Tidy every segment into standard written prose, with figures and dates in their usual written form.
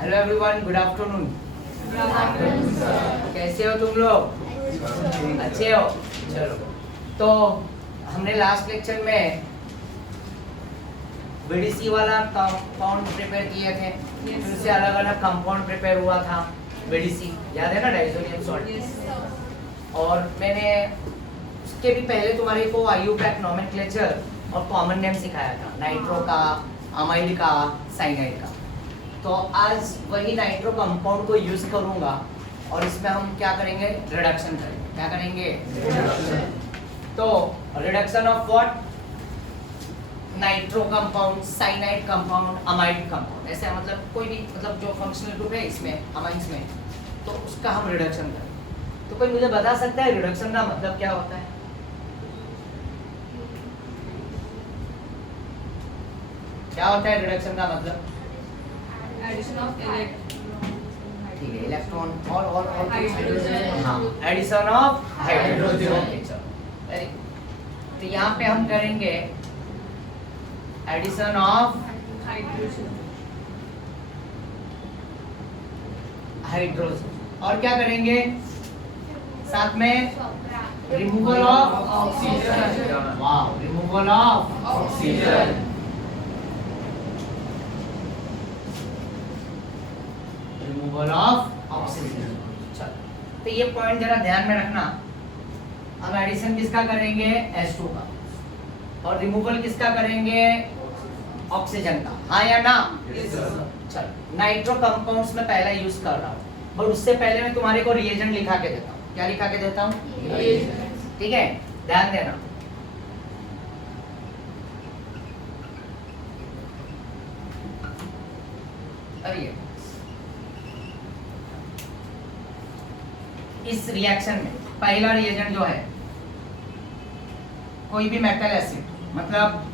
Hello everyone, good afternoon. कैसे हो तुम लोग? अच्छे हो? चलो, तो हमने लास्ट लेक्चर में बीडीसी वाला कंपाउंड प्रिपेयर किए थे। फिर से अलग अलग कंपाउंड प्रिपेयर हुआ था। बीडीसी याद है ना, डाइसोनियम सॉल्ट। और मैंने उसके भी पहले तुम्हारे को आईयूपैक नोमेनक्लेचर और कॉमन नेम सिखाया था, नाइट्रो का, अमाइड का, साइनाइड का। तो आज वही नाइट्रो कंपाउंड को यूज करूंगा और इसमें हम क्या करेंगे, रिडक्शन करेंगे। क्या करेंगे? तो reduction of what? Nitro compound, cyanide compound, amide compound. ऐसे मतलब कोई भी मतलब जो फंक्शनल ग्रुप है इसमें अमाइंस में, तो उसका हम रिडक्शन करेंगे। तो कोई मुझे बता सकता है रिडक्शन का मतलब क्या होता है? क्या होता है रिडक्शन का मतलब? एडिशन ऑफ इलेक्ट्रॉन, ठीक है, इलेक्ट्रॉन और हाइड्रोजन। हाँ, एडिशन ऑफ हाइड्रोजन। ओके, चलो वेरी। तो यहाँ पे हम करेंगे एडिशन ऑफ हाइड्रोजन। हाइड्रोजन और क्या करेंगे साथ में? Removal of oxygen. Wow, removal of oxygen. Removal of oxygen. चलो, तो ये पॉइंट जरा ध्यान में रखना। अब एडिशन किसका करेंगे? H2 का। और रिमूवल किसका करेंगे? ऑक्सीजन का। हाँ या ना? चलो, नाइट्रो कंपाउंड्स में पहला यूज कर रहा हूँ, और उससे पहले मैं तुम्हारे को रिएजेंट लिखा के देता हूँ। क्या लिखा के देता हूँ? ठीक है, ध्यान देना। अरे इस रिएक्शन में पहला रिएजेंट जो है कोई भी मेटल एसिड, मतलब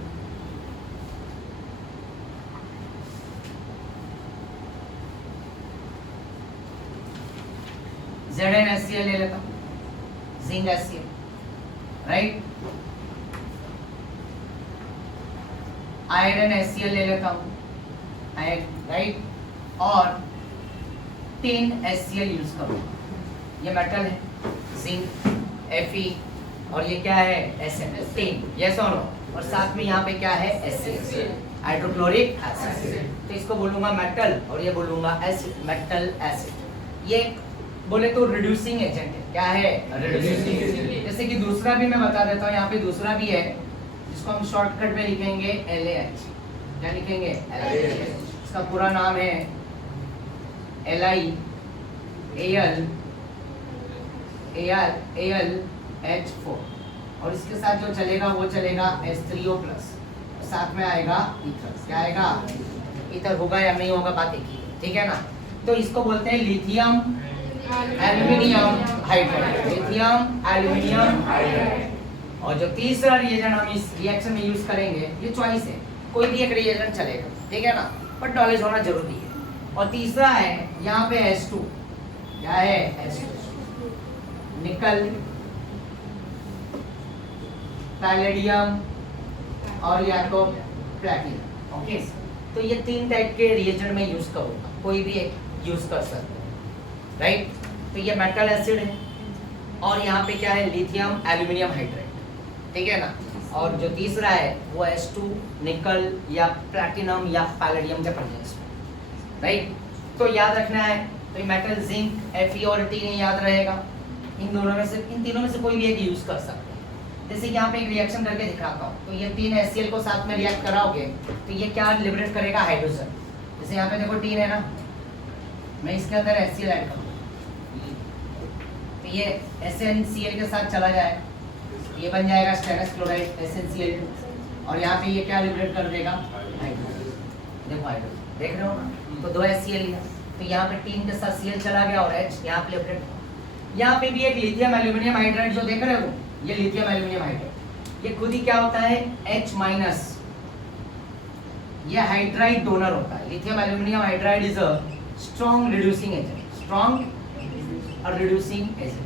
ZnHCl ले लेता हूं, zinc HCl, right. Iron HCl ले लेता हूं, राइट। और टिन HCl यूज करूंगा। ये मेटल है, जिंक, Fe, और ये क्या है? Sn, tin. यस और नो? और साथ में यहाँ पे क्या है? HCl, hydrochloric acid. तो इसको बोलूंगा मेटल और ये बोलूंगा एसिड, मेटल एसिड। ये बोले तो रिड्यूसिंग एजेंट है। क्या है? Reducing agent. जैसे कि दूसरा भी मैं बता देता हूँ, यहाँ पे दूसरा भी है जिसको हम शॉर्टकट में लिखेंगे LAH। क्या लिखेंगे? LAH। इसका पूरा नाम है LiAlH4। और इसके साथ जो चलेगा वो चलेगा H3O+, साथ में आएगा ईथर। क्या आएगा? ईथर। होगा या नहीं होगा बात एक ही, ठीक है ना। तो इसको बोलते हैं lithium aluminium hydride. Lithium aluminium hydride. और जो तीसरा रिएजेंट हम इस रिएक्शन में यूज करेंगे, ये चॉइस है, कोई भी एक रिएजेंट चलेगा, ठीक है ना, पर नॉलेज होना जरूरी है। और तीसरा है यहाँ पे H2। क्या है? H2, निकल, पैलेडियम और या तो प्लैटिनम। ओके, तो ये तीन टाइप के रिएजेंट में यूज करूंगा, कोई भी एक यूज कर सकते हैं, राइट। तो ये मेटल एसिड है और यहाँ पे क्या है? लिथियम एल्यूमिनियम हाइड्राइड, ठीक है ना। और जो तीसरा है वो H2, निकल या प्लैटिनम या पैलेडियम के प्रेजेंस में, राइट। तो याद रखना है, तो ये मेटल, जिंक, Fe और टिन याद रहेगा। इन तीनों में से कोई भी एक यूज कर सकते हैं। जैसे यहाँ पे एक रिएक्शन करके दिखाता हूँ, तो ये तीन HCl को साथ में रिएक्ट कराओगे तो ये क्या लिबरेट करेगा? हाइड्रोजन। जैसे यहाँ पे देखो टिन है ना, मैं इसके अंदर HCl ऐड करूँ तो ये SnCl के साथ चला जाए, ये बन जाएगा स्टेनस क्लोराइड SnCl। और यहाँ पे ये क्या लिबरेट कर देगा? हाइड्रोजन। देखो हाइड्रोजन, देख रहे हो ना। तो दो HCl लिया, तो यहाँ पे टिन के साथ Cl चला गया और H यहाँ पे लिबरेट। यहाँ पे भी एक लिथियम एल्यूमिनियम हाइड्राइड जो देख रहे हो, ये लिथियम एल्यूमिनियम हाइड्राइड, ये खुद ही क्या होता है? H-। ये हाइड्राइड डोनर होता है। Lithium aluminium hydride is a strong reducing agent, strong और रिड्यूसिंग एजेंट।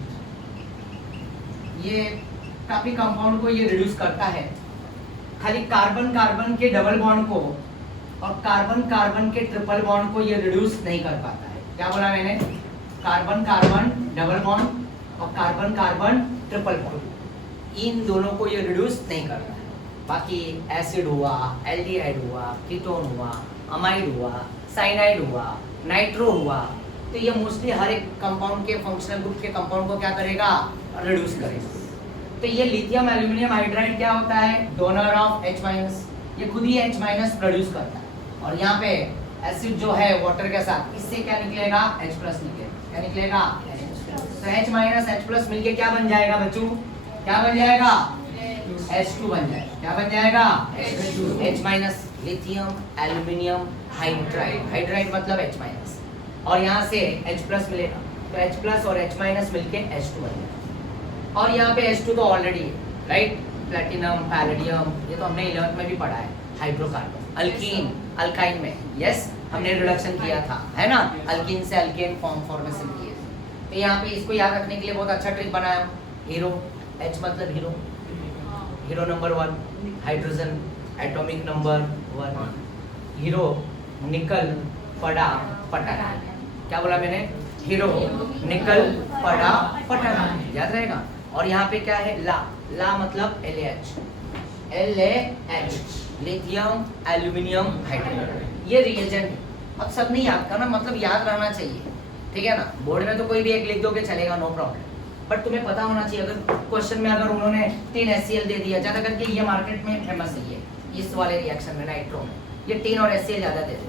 ये काफी कंपाउंड को ये रिड्यूस करता है। खाली कार्बन कार्बन के डबल बॉन्ड को और कार्बन कार्बन के ट्रिपल बॉन्ड को ये रिड्यूस नहीं कर पाता है। क्या बोला मैंने? कार्बन कार्बन डबल बॉन्ड और कार्बन कार्बन ट्रिपल बॉन्ड, इन दोनों को ये रिड्यूस नहीं करता है। बाकी एसिड हुआ, एल्डिहाइड हुआ, कीटोन हुआ, अमाइड हुआ, साइनाइड हुआ, नाइट्रो हुआ, तो ये मोस्टली हर एक कंपाउंड के फंक्शनल ग्रुप के कंपाउंड को क्या करेगा? रिड्यूस करेगा। तो ये लिथियम एल्यूमिनियम हाइड्राइड क्या होता है? डोनर ऑफ H-, ये खुद ही H- प्रोड्यूस करता है। और यहाँ पे एसिड जो है वाटर के साथ, इससे क्या निकलेगा? H+ निकलेगा। क्या निकलेगा? तो H- H+ मिलके क्या बन जाएगा बच्चों? क्या बन जाएगा? H2 बन जाएगा। क्या बन जाएगा? H-, lithium aluminium hydride, hydride मतलब H-, और यहाँ से H+ मिलेगा, तो H+ और H- मिलके H2 बन जाएगा। और यहाँ पे H2 तो ऑलरेडी है, राइट? प्लैटिनम, पैलेडियम, ये तो हमने 11th में भी पढ़ा है। हाइड्रोकार्बन, अल्कीन, अल्काइन में, यस, हमने रिडक्शन किया था, है ना? अल्कीन से अल्केन फॉर्मेशन किए। तो यहाँ पे इसको याद रखने के लिए बहुत अच्छा ट्रिक बनाया। हीरो, H मतलब hero, hero number 1, hydrogen atomic number 1, hero निकल पड़ा पटाना। क्या बोला मैंने? हीरो निकल पड़ा पटाना, याद रहेगा। और यहाँ पे क्या है? ला, ला मतलब LaH, LaH lithium aluminium hydride, ये रिएजेंट। अब सब नहीं याद करना, मतलब याद रहना चाहिए, ठीक है ना? बोर्ड में तो कोई भी एक लिख दोगे चलेगा, नो प्रॉब्लम, बट तुम्हें पता होना चाहिए। अगर क्वेश्चन में अगर उन्होंने 3 HCl दे दिया, ज़्यादा करके ये मार्केट में फेमस है, ये इस वाले रिएक्शन में नाइट्रो में ये 3 और HCl ज़्यादा दे दो,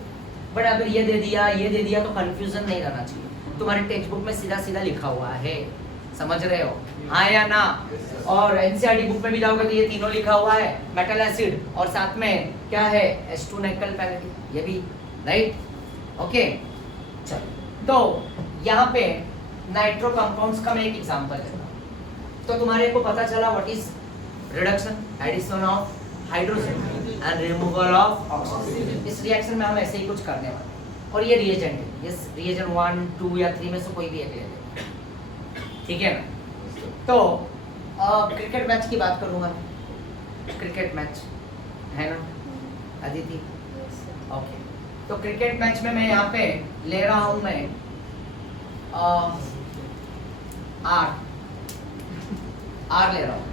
बट अगर ये दे दिया तो कंफ्यूजन नहीं रहना चाहिए। तुम्हारी टेक्स्ट बुक में सीधा सीधा लिखा हुआ है, समझ रहे हो? हाँ या ना? और NCERT बुक में भी जाओगे तो ये तीनों लिखा हुआ है, मेटल एसिड और साथ में क्या है? H2 निकल पैलेडी, ये भी, राइट? ओके, चलो। तो यहाँ पे नाइट्रो कंपाउंड्स का मैं एक एग्जांपल देता हूँ। तो तुम्हारे को पता चला what is reduction, addition of hydrogen and removal of oxygen. इस रिएक्शन में हम ऐसे ही कुछ करने वाले हैं। और ये रिएजेंट है, ये रिएजेंट 1, 2 या 3 में से कोई भी एक ले लें, ठीक है ना? तो क्रिकेट मैच की बात करूँगा मैं। क्रिकेट मैच है ना अदिति? ओके, तो क्रिकेट मैच में मैं यहाँ पे ले रहा हूँ मैं आर ले रहा हूँ,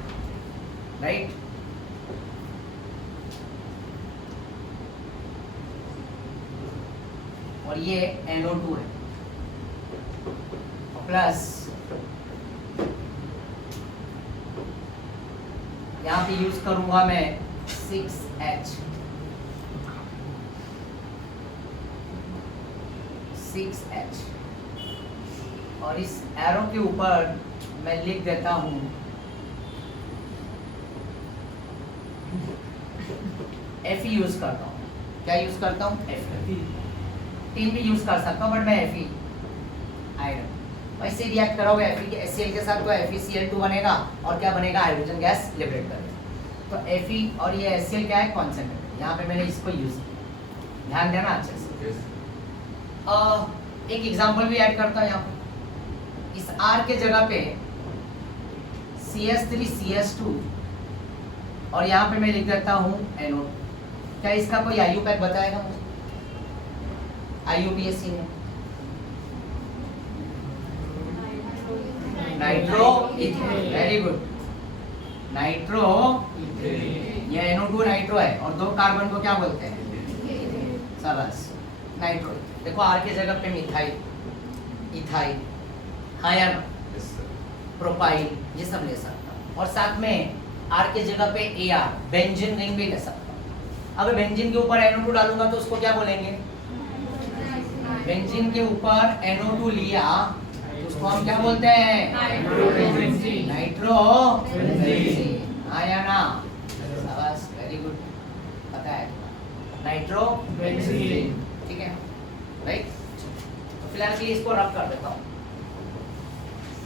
राइट? और ये NO2 है, प्लस यहाँ पे यूज करूंगा मैं 6H, 6H, और इस एरो के ऊपर मैं लिख देता हूँ Fe यूज करता हूँ। क्या यूज करता हूँ? Fe। 3 भी यूज कर सकता हूँ, बट मैं Fe आयरन। वैसे रिएक्ट करोगे Fe के HCl के साथ तो FeCl2 बनेगा, और क्या बनेगा? हाइड्रोजन गैस लिबरेट करेगा। तो Fe और ये HCl क्या है? कॉन्सेंट्रेट। यहाँ पे मैंने इसको यूज किया, ध्यान देना अच्छे से। एक एग्जांपल भी ऐड करता हूँ यहाँ पे। इस R के जगह पे CH3CH2 और यहाँ पे मैं लिख देता हूँ NO। क्या इसका कोई IUPAC बताएगा मुझे? IUPAC में nitro ethane, very good, nitro, ये NO2 नाइट्रो है, और 2 कार्बन को क्या बोलते हैं? सरस, नाइट्रो। देखो R के जगह पे मिथाइल, इथाइल, हाँ या ना? प्रोपाइल, ये सब ले सकता हूँ। और साथ में R के जगह पे AR, बेंजीन रिंग भी ले सकता हूँ। अगर बेंजीन के ऊपर NO2 डालूंगा तो उसको क्या बोलेंगे? बेंजीन के ऊपर NO2 लिया तो उसको हम क्या बोलते हैं? नाइट्रो बेंजीन, हाँ या ना? शाबाश, वेरी गुड, पता है नाइट्रो बेंजीन, ठीक है, राइट? तो फिलहाल के लिए इसको रब कर देता हूँ,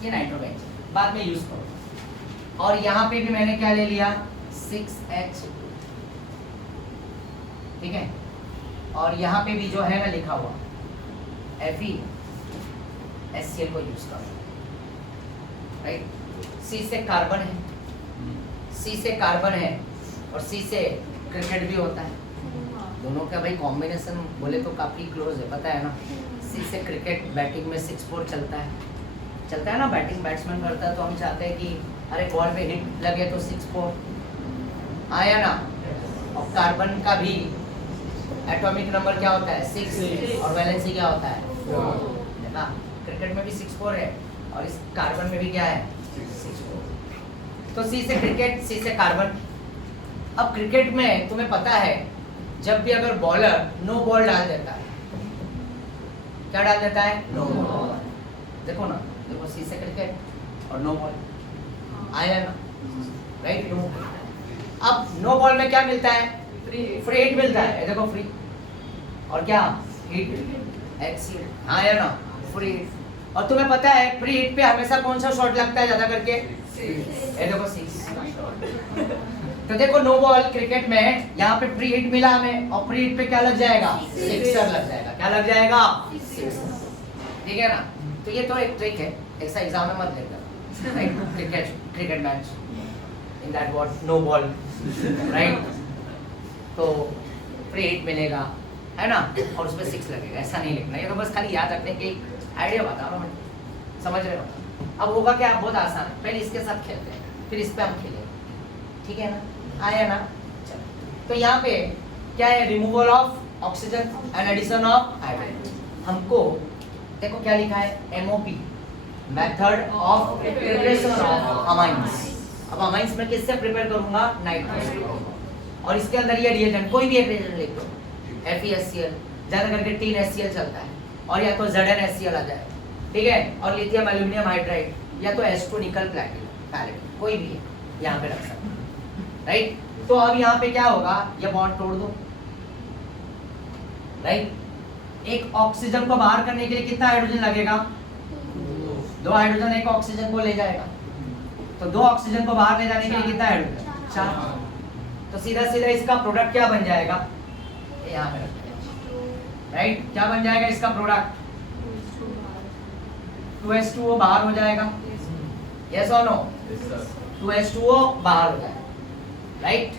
ये नाइट्रो बेंजीन, बाद में यूज करो। और यहाँ पे भी मैंने क्या ले लिया? 6H, ठीक है। और यहाँ पे भी जो है ना लिखा हुआ Fe HCl को यूज करो, राइट? C से कार्बन है, C से कार्बन है, और C से क्रिकेट भी होता है, दोनों का भाई कॉम्बिनेशन बोले तो काफ़ी क्लोज है, पता है ना। सी से क्रिकेट बैटिंग में 6-4 चलता है ना, बैटिंग बैट्समैन करता है तो हम चाहते हैं कि अरे बॉल पे हिट लगे तो 6-4 आया ना। और कार्बन का भी एटॉमिक नंबर क्या होता है 6 और वैलेंसी क्या होता है ना। क्रिकेट में भी 6-4 है और इस कार्बन में भी क्या है 6-4। तो सी से क्रिकेट, सी से कार्बन। अब क्रिकेट में तुम्हें पता है जब भी अगर बॉलर नो बॉल डाल देता है, क्या डाल देता है नो बॉल। देखो ना, देखो सी से क्रिकेट और नो बॉल आया ना, राइट। अब नो बॉल में क्या मिलता है फ्री हिट मिलता है, देखो फ्री। और क्या हिट एक्सील आया ना, फ्री हिट। और तुम्हें पता है फ्री हिट पे हमेशा कौन सा शॉट लगता है ज्यादा करके, ये देखो 6। तो देखो नो बॉल क्रिकेट में यहाँ पे फ्री हिट मिला हमें और फ्री हिट पे क्या लग जाएगा सिक्सर लग जाएगा। क्या लग जाएगा सिक्सर, ठीक है ना। तो ये तो एक ट्रिक है, ऐसा एग्जाम में मत लेकर, right. Cricket match in that what no ball, right. तो फ्री हिट मिलेगा है ना और उसमें 6 लगेगा, ऐसा नहीं लिखना। ये तो बस खाली याद रखने की आइडिया बता रहा हूँ, समझ रहे हो। अब होगा क्या, बहुत आसान है। पहले इसके साथ खेलते हैं फिर इस पे हम खेलेंगे, ठीक है ना। आया ना, चलो। तो यहाँ पे क्या है, removal of oxygen and addition of hydrogen. हमको देखो क्या लिखा है MOP, method of preparation of amines. अब अमाइंस में किससे प्रिपेयर करूंगा, नाइट्रोजन। और इसके अंदर ये रिएजेंट कोई भी एक रिएजेंट लिख दो, FeHCl, ज्यादा करके 3 HCl चलता है, और या तो ZnHCl आ जाए, ठीक है। और लिथियम एल्यूमिनियम हाइड्राइड या तो H2 निकल प्लेटिनम, कोई भी है यहाँ पे रख सकते हैं, राइट। तो अब यहाँ पे क्या होगा, ये बॉन्ड तोड़ दो, राइट। एक ऑक्सीजन को बाहर करने के लिए कितना हाइड्रोजन लगेगा, 2 हाइड्रोजन एक ऑक्सीजन को ले जाएगा। तो 2 ऑक्सीजन को बाहर ले जाने के लिए कितना हाइड्रोजन, 4। तो सीधा सीधा इसका प्रोडक्ट क्या बन जाएगा, यहाँ पे राइट। क्या बन जाएगा इसका प्रोडक्ट, 2H2O बाहर हो जाएगा, यस और नो। 2H2O बाहर हो जाएगा, राइट।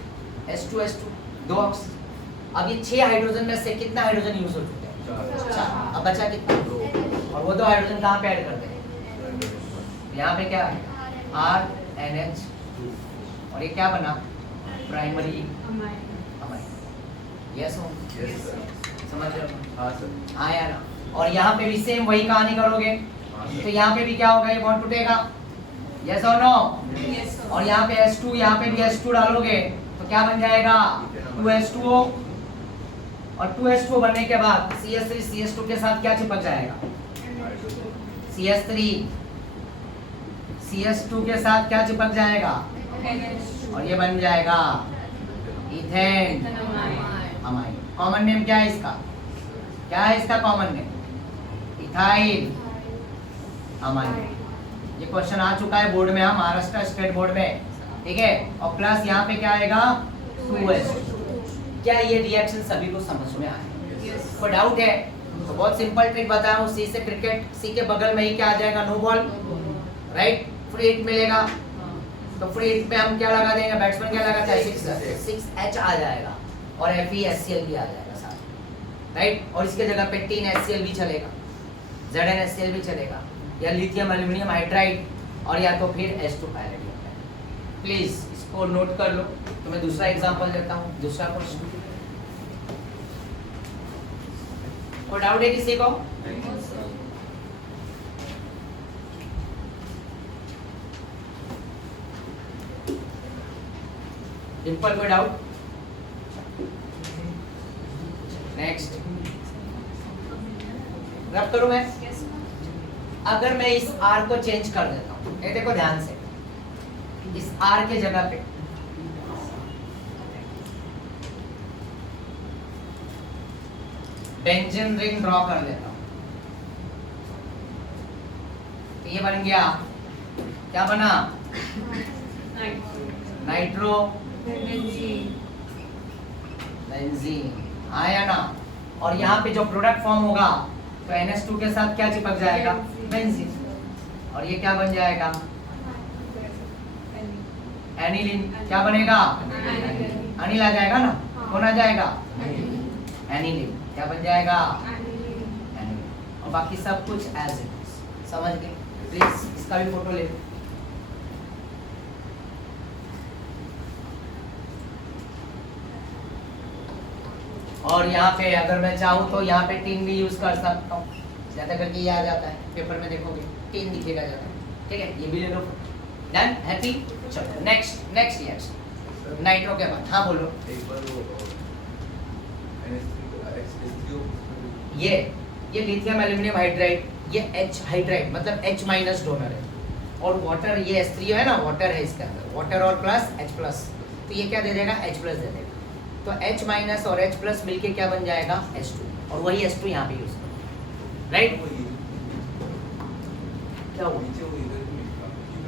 H2 2 oxygen. अब ये 6 हाइड्रोजन में से कितना हाइड्रोजन यूज हो चुके हैं, 4। अब बचा कितना, 2। और वो 2 हाइड्रोजन कहाँ पे ऐड करते हैं, यहाँ पे क्या है RNH, और ये क्या बना प्राइमरी अमाइन, यस हो, समझ रहे हो। हाँ यार। और यहाँ पे भी सेम वही कहानी करोगे, तो यहाँ पे भी क्या होगा, ये बॉन्ड टूटेगा, यस और नो। और यहाँ पे H2, यहाँ पे भी H2 डालोगे तो क्या बन जाएगा 2H2O। और 2H2O बनने के बाद CH3 CH2 के साथ क्या चिपक जाएगा, CH3 CH2 के साथ क्या चिपक जाएगा, और ये बन जाएगा इथेन अमाइन। कॉमन नेम क्या है इसका, क्या है इसका कॉमन नेम, इथाइल अमाइन। ये क्वेश्चन आ चुका है बोर्ड में, हम महाराष्ट्र स्टेट बोर्ड में, ठीक है। और प्लस यहाँ पे क्या आएगा 2H2। क्या ये रिएक्शन सभी को समझ में आया, कोई डाउट है तो बहुत सिंपल ट्रिक बताया हूँ। सी से क्रिकेट, सी के बगल में ही क्या आ जाएगा no ball, right. Free hit मिलेगा तो फ्री हिट पे हम क्या लगा देंगे, बैट्समैन क्या लगाता है 6H आ जाएगा और FeHCl भी आ जाएगा साथ, राइट। और इसके जगह पे 3 HCl भी चलेगा, ZnHCl भी चलेगा, या लिथियम एल्यूमिनियम हाइड्राइड, और या तो फिर H2 पैरेडियम। प्लीज इसको नोट कर लो। तो मैं दूसरा एग्जांपल देता हूँ, दूसरा क्वेश्चन। कोई डाउट है किसी को, डिम्पल कोई डाउट, नेक्स्ट रब करूं मैं। अगर मैं इस R को चेंज कर देता हूं, ये देखो ध्यान से, इस R के जगह पे बेंजीन रिंग ड्रॉ कर देता हूं, तो ये बन गया, क्या बना, नाइट्रो बेंजीन, आया ना। और यहाँ पे जो प्रोडक्ट फॉर्म होगा तो NH2 के साथ क्या चिपक जाएगा, बेंजीन, और ये क्या बन जाएगा, एनिलीन। क्या बनेगा, अनिल आ जाएगा ना, कौन आ जाएगा, एनिलीन क्या बन जाएगा Aniline. एनिलीन, और बाकी सब कुछ एज इट इज। समझ गए? प्लीज इसका भी फोटो ले लो। और यहाँ पे अगर मैं चाहूँ तो यहाँ पे टीन भी यूज कर सकता हूँ, ज्यादा करके ये आ जाता है, पेपर में देखोगे टीन दिखेगा ज्यादा। ठीक है, ये भी ले लो। Done, happy? चलो नेक्स्ट नेक्स्ट रिएक्शन नाइट्रो के बाद। हाँ बोलो। एक बार वो NH3 ये लिथियम एल्यूमिनियम हाइड्राइड, ये H हाइड्राइड मतलब H माइनस डोनर है, और वाटर ये H3 है ना, वाटर है इसके अंदर, वाटर और प्लस H प्लस, तो ये क्या दे देगा H प्लस दे देगा, तो H माइनस और H प्लस मिलके क्या बन जाएगा H2, और वही H2 यहाँ पे यूज करो। राइट, क्या हुआ?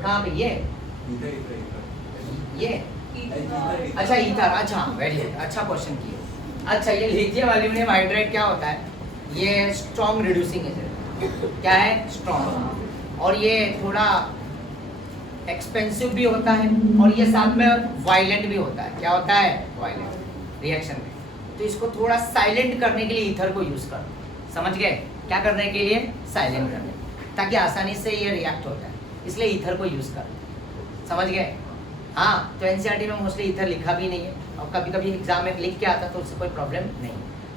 कहाँ पे ये अच्छा ईथर, अच्छा वेरी गुड, अच्छा क्वेश्चन किए। अच्छा ये लिथियम एल्यूमिनियम हाइड्राइड क्या होता है, ये स्ट्रॉन्ग रिड्यूसिंग एजेंट, क्या है स्ट्रॉन्ग, और ये थोड़ा एक्सपेंसिव भी होता है, और ये साथ में वायलेंट भी होता है। क्या होता है? वायलेंट रिएक्शन में। तो इसको थोड़ा साइलेंट करने के लिए ईथर को यूज कर, समझ गए? क्या करने के लिए? साइलेंट करने, ताकि आसानी से ये रिएक्ट हो जाए, इसलिए ईथर को यूज कर। समझ गए? हाँ, तो एनसीईआरटी में मोस्टली ईथर लिखा भी नहीं है, और कभी कभी एग्जाम में लिख के आता तो उससे कोई प्रॉब्लम नहीं।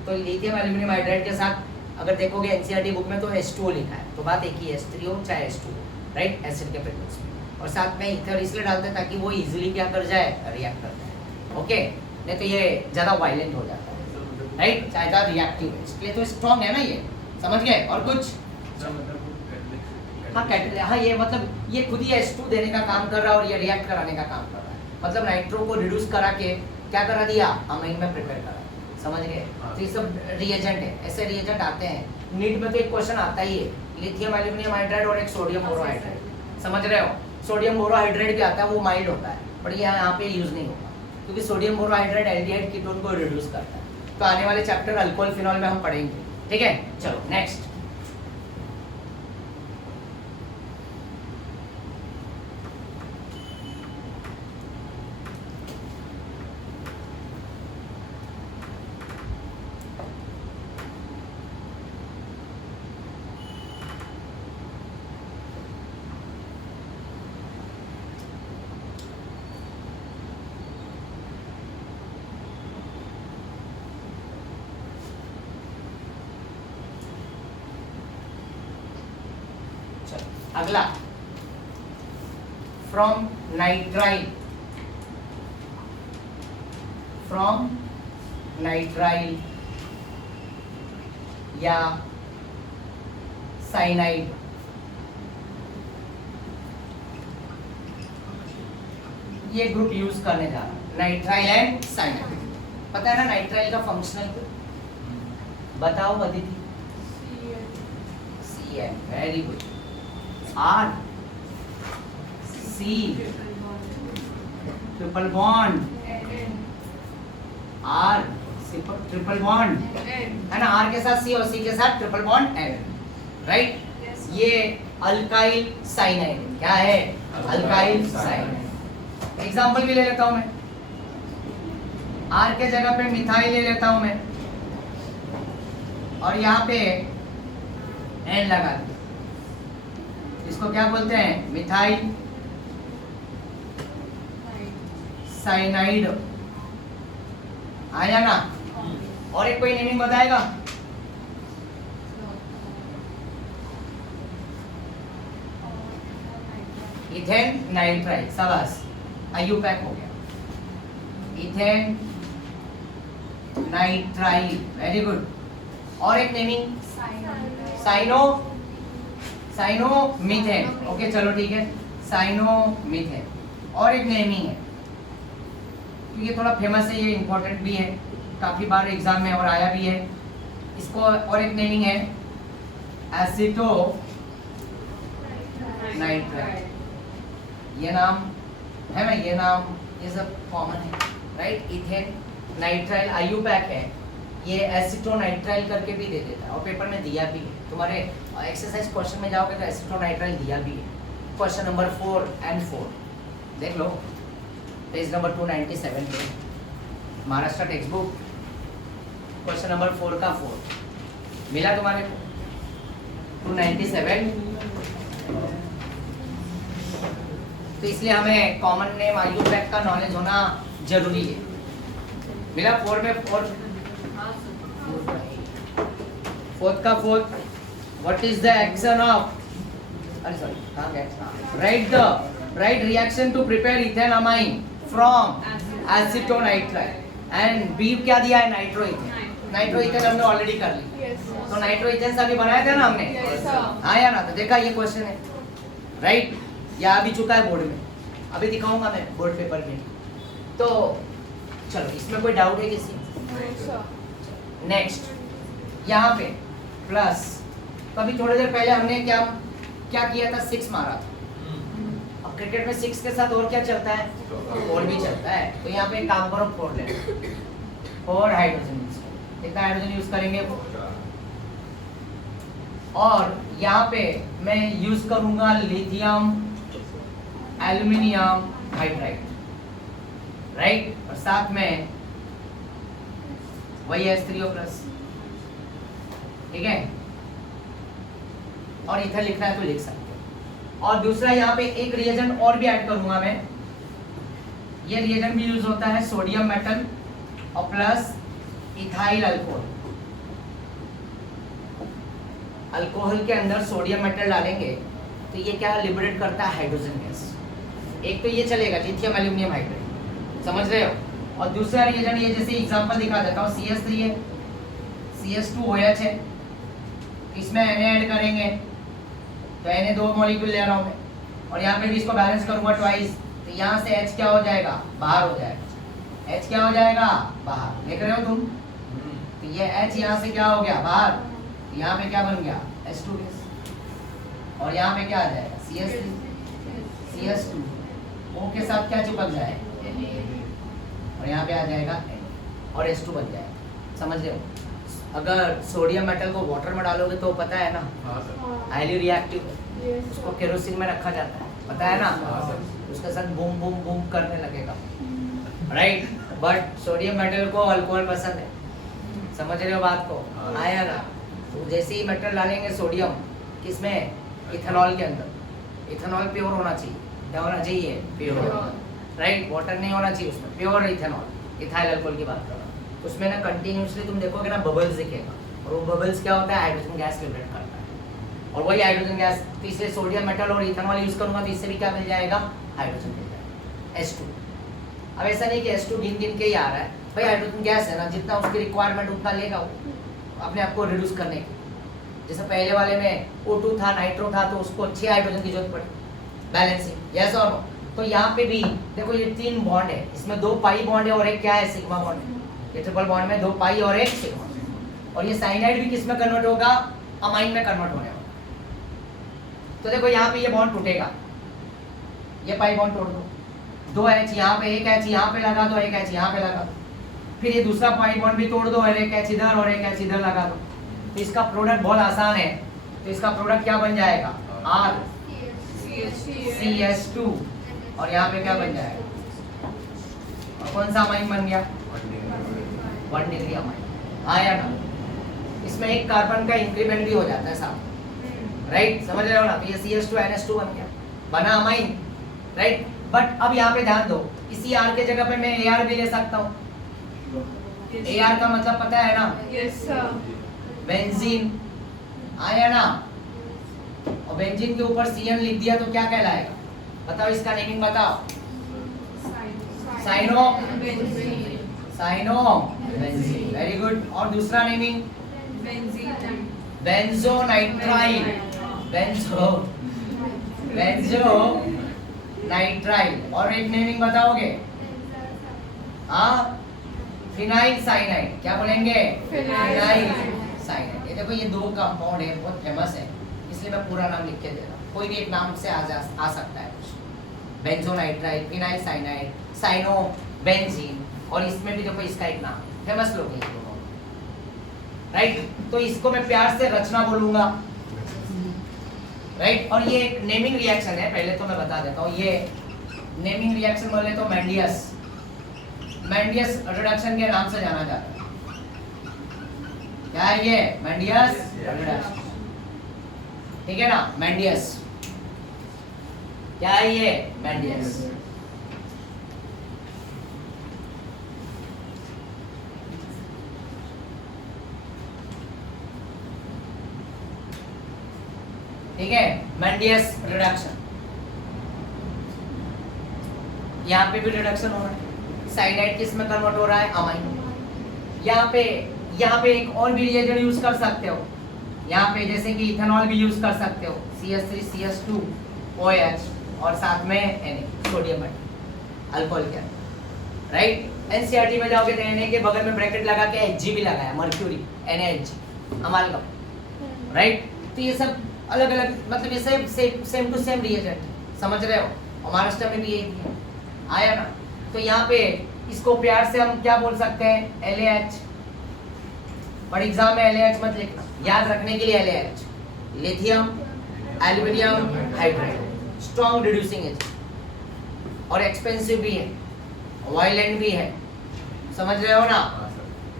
तो लिथियम एल्यूमिनियम हाइड्राइड के साथ अगर देखोगे एनसीईआरटी बुक में तो H2O लिखा है, तो बात एक ही H3O चाहे H2O, राइट, एसिड के प्रेजेंस में, और साथ में ईथर इसलिए डालते हैं ताकि वो इजीली क्या कर जाए, रिएक्ट कर जाए। ओके, नहीं तो ये ज़्यादा वायलेंट हो जाता है, राइट, ज़्यादा रिएक्टिव है, इसलिए तो स्ट्रॉन्ग है ना ये। समझ गए? और कुछ? हाँ कैटल, हाँ ये मतलब ये खुद ही H2 देने का काम कर रहा है और ये रिएक्ट कराने का काम कर रहा है, मतलब नाइट्रो को रिड्यूस करा के क्या करा दिया, अमीन में प्रिपेयर करा। समझ गए? तो ये सब रिएजेंट है, ऐसे रिएजेंट आते हैं नीट में, तो एक क्वेश्चन आता ही है, लिथियम एल्यूमिनियम हाइड्राइड और एक सोडियम बोरोहाइड्राइड। समझ रहे हो? सोडियम बोरोहाइड्राइड भी आता है, वो माइल्ड होता है, बट ये यहाँ पे यूज नहीं होगा, क्योंकि सोडियम बोरोहाइड्राइड एल्डिहाइड कीटोन को रिड्यूस करता है। तो आने वाले चैप्टर अल्कोहल फिनॉल में हम पढ़ेंगे। ठीक है, चलो नेक्स्ट। अगला, फ्रॉम नाइट्राइल या साइनाइड, ये ग्रुप यूज करने जा रहा है, नाइट्राइल एंड साइनाइड। पता है ना नाइट्राइल का फंक्शनल, बताओ Aditi. CN, very good. R C triple bond, R triple bond है ना, R के साथ C और C के साथ ट्रिपल बॉन्ड N, राइट। ये अल्काइल साइनाइड, क्या है? Alkyl cyanide. एग्जांपल भी ले लेता हूं मैं, R के जगह पे मिथाइल ले लेता हूं मैं, और यहाँ पे N लगा दूं, इसको क्या बोलते हैं? Methyl cyanide. आया ना? और एक कोई नेमिंग बताएगा? इथेन नाइट्राइल, शाबाश, आयु पैक हो गया। Ethane nitrile, very good. और एक नेमिंग साइनोमीथेन, ओके चलो ठीक है, साइनोमीथेन। और एक नेमिंग है, क्योंकि थोड़ा फेमस है, ये इंपॉर्टेंट भी है, काफी बार एग्जाम में और आया भी है इसको। और एक नेमिंग है एसिटो नाइट्राइल, ये नाम है ना, ये नाम, ये सब कॉमन है, राइट। इथेन नाइट्राइल आयुपैक है, ये एसिटोनाइट्राइल करके भी दे देता है, और पेपर में दिया भी है, तुम्हारे एक्सरसाइज क्वेश्चन में जाओगे तो एसिटोनाइट्राइल दिया भी है, क्वेश्चन नंबर 4 and 4 देख लो, पेज नंबर 297 पे, Maharashtra text book. Question number 4 का 4 मिला तुम्हारे को 297। तो इसलिए हमें कॉमन नेम आयुर्वेद का नॉलेज होना जरूरी है। मिला 4 में 4 फोर्थ का 4 what is the action of अरे सॉरी कहां गया right reaction to prepare ethanamine from acetonitrile and B क्या दिया है नाइट्रोइथेन। नाइट्रोइथेन हमने ऑलरेडी कर ली तो नाइट्रोइथेन से अभी बनाया था ना हमने आया ना तो देखा ये क्वेश्चन है राइट ये आ भी चुका है बोर्ड में अभी दिखाऊंगा मैं बोर्ड पेपर में। तो चलो इसमें कोई डाउट है किसी नेक्स्ट यहाँ पे प्लस तो अभी थोड़ी देर पहले हमने क्या किया था 6 मारा था। अब क्रिकेट में 6 के साथ और क्या चलता है 4 भी चलता है तो यहाँ पे एक काम करो 4 ले 4 हाइड्रोजन कितना हाइड्रोजन यूज करेंगे और यहाँ पे मैं यूज करूंगा लिथियम एल्यूमिनियम हाइड्राइड राइट और साथ में वही H3O प्लस ठीक है और इथर लिखना है तो लिख सकते हो। और दूसरा यहाँ पे एक रिएजेंट और भी ऐड करूंगा मैं ये रिएजेंट भी यूज होता है सोडियम मेटल और प्लस इथाइल अल्कोहल। अल्कोहल के अंदर सोडियम मेटल डालेंगे तो ये क्या लिबरेट करता है हाइड्रोजन गैस। एक तो ये चलेगा लिथियम एल्यूमिनियम हाइड्राइड समझ रहे हो और दूसरा रिएजेंट ये जैसे एग्जांपल दिखा देता हूँ CH3 है CH2OH है इसमें Na ऐड करेंगे तो Na 2 मॉलिक्यूल ले रहा हूँ मैं और यहाँ पे भी इसको बैलेंस करूंगा ट्वाइस तो यहाँ से H क्या हो जाएगा बाहर हो जाएगा H क्या हो जाएगा बाहर देख रहे हो तुम तो ये H यहाँ से क्या हो गया बाहर यहाँ पे क्या बन गया H2 गैस और यहाँ पे क्या आ जाएगा CH3 CH2 O के साथ क्या चिपक जाए और यहाँ पे आ जाएगा N और H2 बन जाएगा समझ रहे हो। अगर सोडियम मेटल को वाटर में डालोगे तो पता है ना हाईली रिएक्टिव उसको केरोसिन में रखा जाता है पता है ना उसके साथ बूम बूम बूम करने लगेगा राइट बट सोडियम मेटल को अल्कोहल पसंद है समझ रहे हो बात को आया ना। तो जैसे ही मेटल डालेंगे सोडियम किसमें इथेनॉल के अंदर इथेनॉल प्योर होना चाहिए क्या होना चाहिए प्योर राइट वाटर नहीं होना चाहिए उसमें प्योर इथेनॉल इथाइल अल्कोहल की बात कर रहा हूँ उसमें ना कंटिन्यूसली तुम देखोगे ना बबल्स दिखेगा और वो बबल्स क्या होता है हाइड्रोजन गैस लिबरेट करता है और वही हाइड्रोजन गैस तो इसलिए सोडियम मेटल और इथेनॉल यूज करूंगा तो इससे भी क्या मिल जाएगा हाइड्रोजन मिल जाएगा H2। अब ऐसा नहीं कि H2 गिन गिन के ही आ रहा है भाई हाइड्रोजन गैस है ना जितना उसकी रिक्वायरमेंट उतना लेगा वो अपने आप को रिड्यूस करने की। जैसे पहले वाले में O2 था नाइट्रो था तो उसको अच्छी हाइड्रोजन की जरूरत पड़ी बैलेंसिंग यस और नो। तो यहाँ पे भी देखो ये 3 बॉन्ड है इसमें 2 पाई बॉन्ड है और एक क्या है सिग्मा बॉन्ड है। ये ट्रिपल बॉन्ड में 2 पाई और एक सिग्मा और ये साइनाइड भी किस में कन्वर्ट होगा अमाइन में कन्वर्ट होने वाला। तो देखो यहाँ पे ये बॉन्ड टूटेगा ये पाई बॉन्ड तोड़ दो 2 H यहाँ पे एक H यहाँ पे लगा दो एक H यहाँ पे लगा दो फिर ये दूसरा पाई बॉन्ड भी तोड़ दो और एक H इधर और एक H इधर लगा दो तो इसका प्रोडक्ट बहुत आसान है। तो इसका प्रोडक्ट क्या बन जाएगा R CH2 और यहाँ पे क्या बन जाएगा और कौन सा अमाइन बन गया 1 डिग्री अमाइन आया ना। इसमें एक कार्बन का इंक्रीमेंट भी हो जाता है साथ राइट समझ रहे हो ना। तो ये CH2 NH2 बन गया बना अमाइन राइट। बट अब यहाँ पे ध्यान दो इसी R के जगह पे मैं AR भी ले सकता हूँ। AR का मतलब पता है ना बेंजीन आया ना और बेंजीन के ऊपर CN लिख दिया तो क्या कहलाएगा बताओ इसका नेमिंग बताओ साइनो बेंजीन वेरी गुड। और दूसरा नेमिंग बेंजोनाइट्राइल बेंजोनाइट्राइल और एक नेमिंग बताओगे हाँ फिनाइल साइनाइड क्या बोलेंगे फिनाइल साइनाइड। ये देखो ये 2 कंपाउंड है बहुत फेमस है इसलिए मैं पूरा नाम लिख के दे रहा हूँ कोई भी एक नाम से आ सकता है बेंजोनाइट्राइल फिनाइल साइनाइड साइनो बेंजीन और इसमें भी देखो इसका एक नाम फेमस लोग हैं राइट। तो इसको मैं प्यार से रचना बोलूंगा राइट। और ये एक नेमिंग रिएक्शन है पहले तो मैं बता देता हूँ ये नेमिंग रिएक्शन बोले तो मैंडियस रिडक्शन के नाम से जाना जाता है क्या है ये? मेंडियस रिडक्शन। ठीक है ना? मेंडियस क्या है ये? मेंडियस। ठीक है, मेंडियस रिडक्शन। यहाँ पे भी रिडक्शन हो रहा है, साइनाइड किस में कन्वर्ट हो रहा है? अमाइन। यहाँ पे एक और भी रिएजेंट यूज कर सकते हो, यहाँ पे जैसे कि इथेनॉल भी यूज कर सकते हो, CH3CH2 OH और साथ में Na, सोडियम अल्कोहल के अंदर, राइट। NCERT में जाओगे तो Na के बगल में ब्रैकेट लगा के Hg भी लगाया, मर्क्यूरी NaHg, अमालगम, राइट। तो ये सब अलग अलग, मतलब ये सेम टू सेम रिएजेंट, समझ रहे हो? महाराष्ट्र में भी यही है, आया ना? तो यहाँ पे इसको प्यार से हम क्या बोल सकते हैं? LaH। पर एग्जाम में LaH मत लिखना, याद रखने के लिए LaH, lithium aluminium hydride, strong reducing agent और एक्सपेंसिव भी है, वायलेंट भी है, समझ रहे हो ना?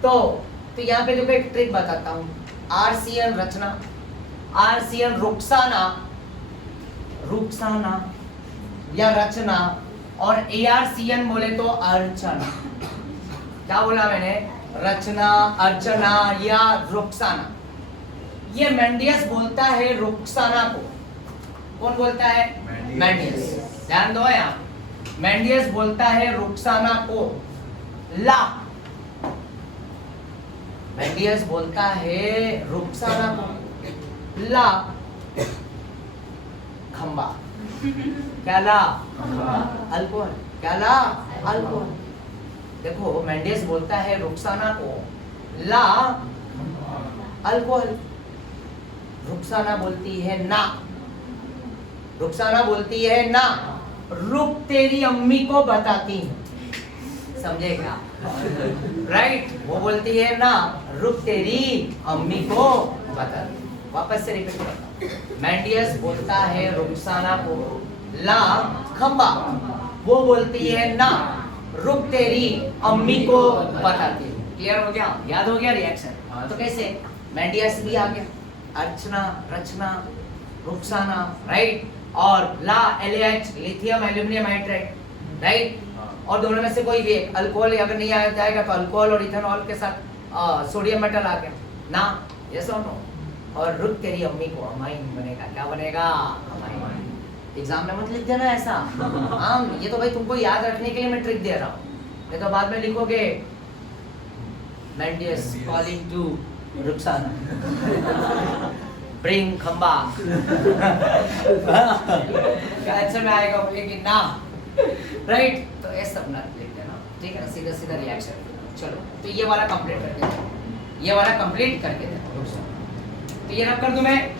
तो यहाँ पे देखो एक ट्रिक बताता हूँ। RCN रचना, RCN रुक्साना, रुक्साना या रचना, और ARCN बोले तो अर्चना। क्या बोला मैंने? रचना, अर्चना या रुक्साना। ये मेंडियस बोलता है रुक्साना को। कौन बोलता है? मेंडियस। ध्यान दो यहाँ, मेंडियस बोलता है रुक्साना को ला, मेंडियस बोलता है रुक्साना को ला खंबा। क्या ला? अल्कोहल। क्या ला? अल्कोहल। देखो मेंडियस बोलता है रुक्साना को ला अल्कोहल, रुक्साना बोलती है ना, रुक्साना बोलती है ना, रुक तेरी अम्मी को बताती हूँ, समझेगा? राइट, वो बोलती है ना, रुक तेरी अम्मी को बताती हूँ। वापस से रिपीट करता हूँ, मेंडियस बोलता है रुक्साना को ला खंबा, वो बोलती है ना, रुक तेरी अम्मी को बताती हूँ। क्लियर हो गया? याद हो गया रिएक्शन? तो कैसे? मेंडियस भी आ गया, अर्चना, रचना, रुक्साना, राइट, और ला LaH, lithium aluminium hydride, right. और दोनों में से कोई भी एक, अल्कोहल अगर नहीं आ जाएगा तो अल्कोहल और इथेनॉल के साथ सोडियम मेटल आ गया ना, यस और नो। और रुक तेरी अम्मी को अमाइन बनेगा। क्या बनेगा? अमाइन। एग्जाम में मत लिख देना ऐसा। हाँ, ये तो भाई तुमको याद रखने के लिए मैं ट्रिक दे रहा हूँ, नहीं तो बाद में लिखोगे मेंडियस कॉलिंग टू रुक्साना ब्रिंग खंबा। आंसर में आएगा लेकिन ना, राइट। तो ये सब ना लिख देना, ठीक है ना? सीधा सीधा रिएक्शन। चलो, तो ये वाला कंप्लीट करके देना, ये वाला कंप्लीट करके देना। तो ये रख कर दूं मैं।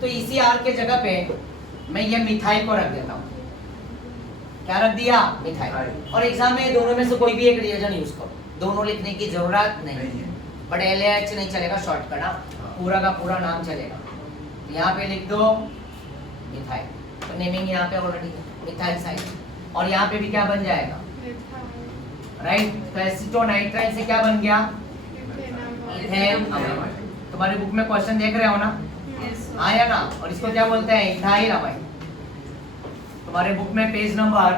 तो इसी आर के जगह पे मैं ये मिथाइल को रख देता हूँ। क्या रख दिया? मिथाइल। और एग्जाम में दोनों में से कोई भी एक रिएजेंट यूज करो, दोनों लिखने की जरूरत नहीं है। बट LaH नहीं चलेगा, शॉर्ट करना, पूरा का पूरा नाम चलेगा। तो यहाँ पे लिख दो मिथाइल, तो नेमिंग यहाँ पे ऑलरेडी है, मिथाइल साइड। और यहाँ पे भी क्या बन जाएगा? राइट। तो एसीटोनाइट्राइल से क्या बन गया? Ethane amine. तुम्हारे बुक में क्वेश्चन देख रहे हो ना? आया ना? और इसको क्या बोलते हैं? Ethyl amine. तुम्हारे बुक में पेज नंबर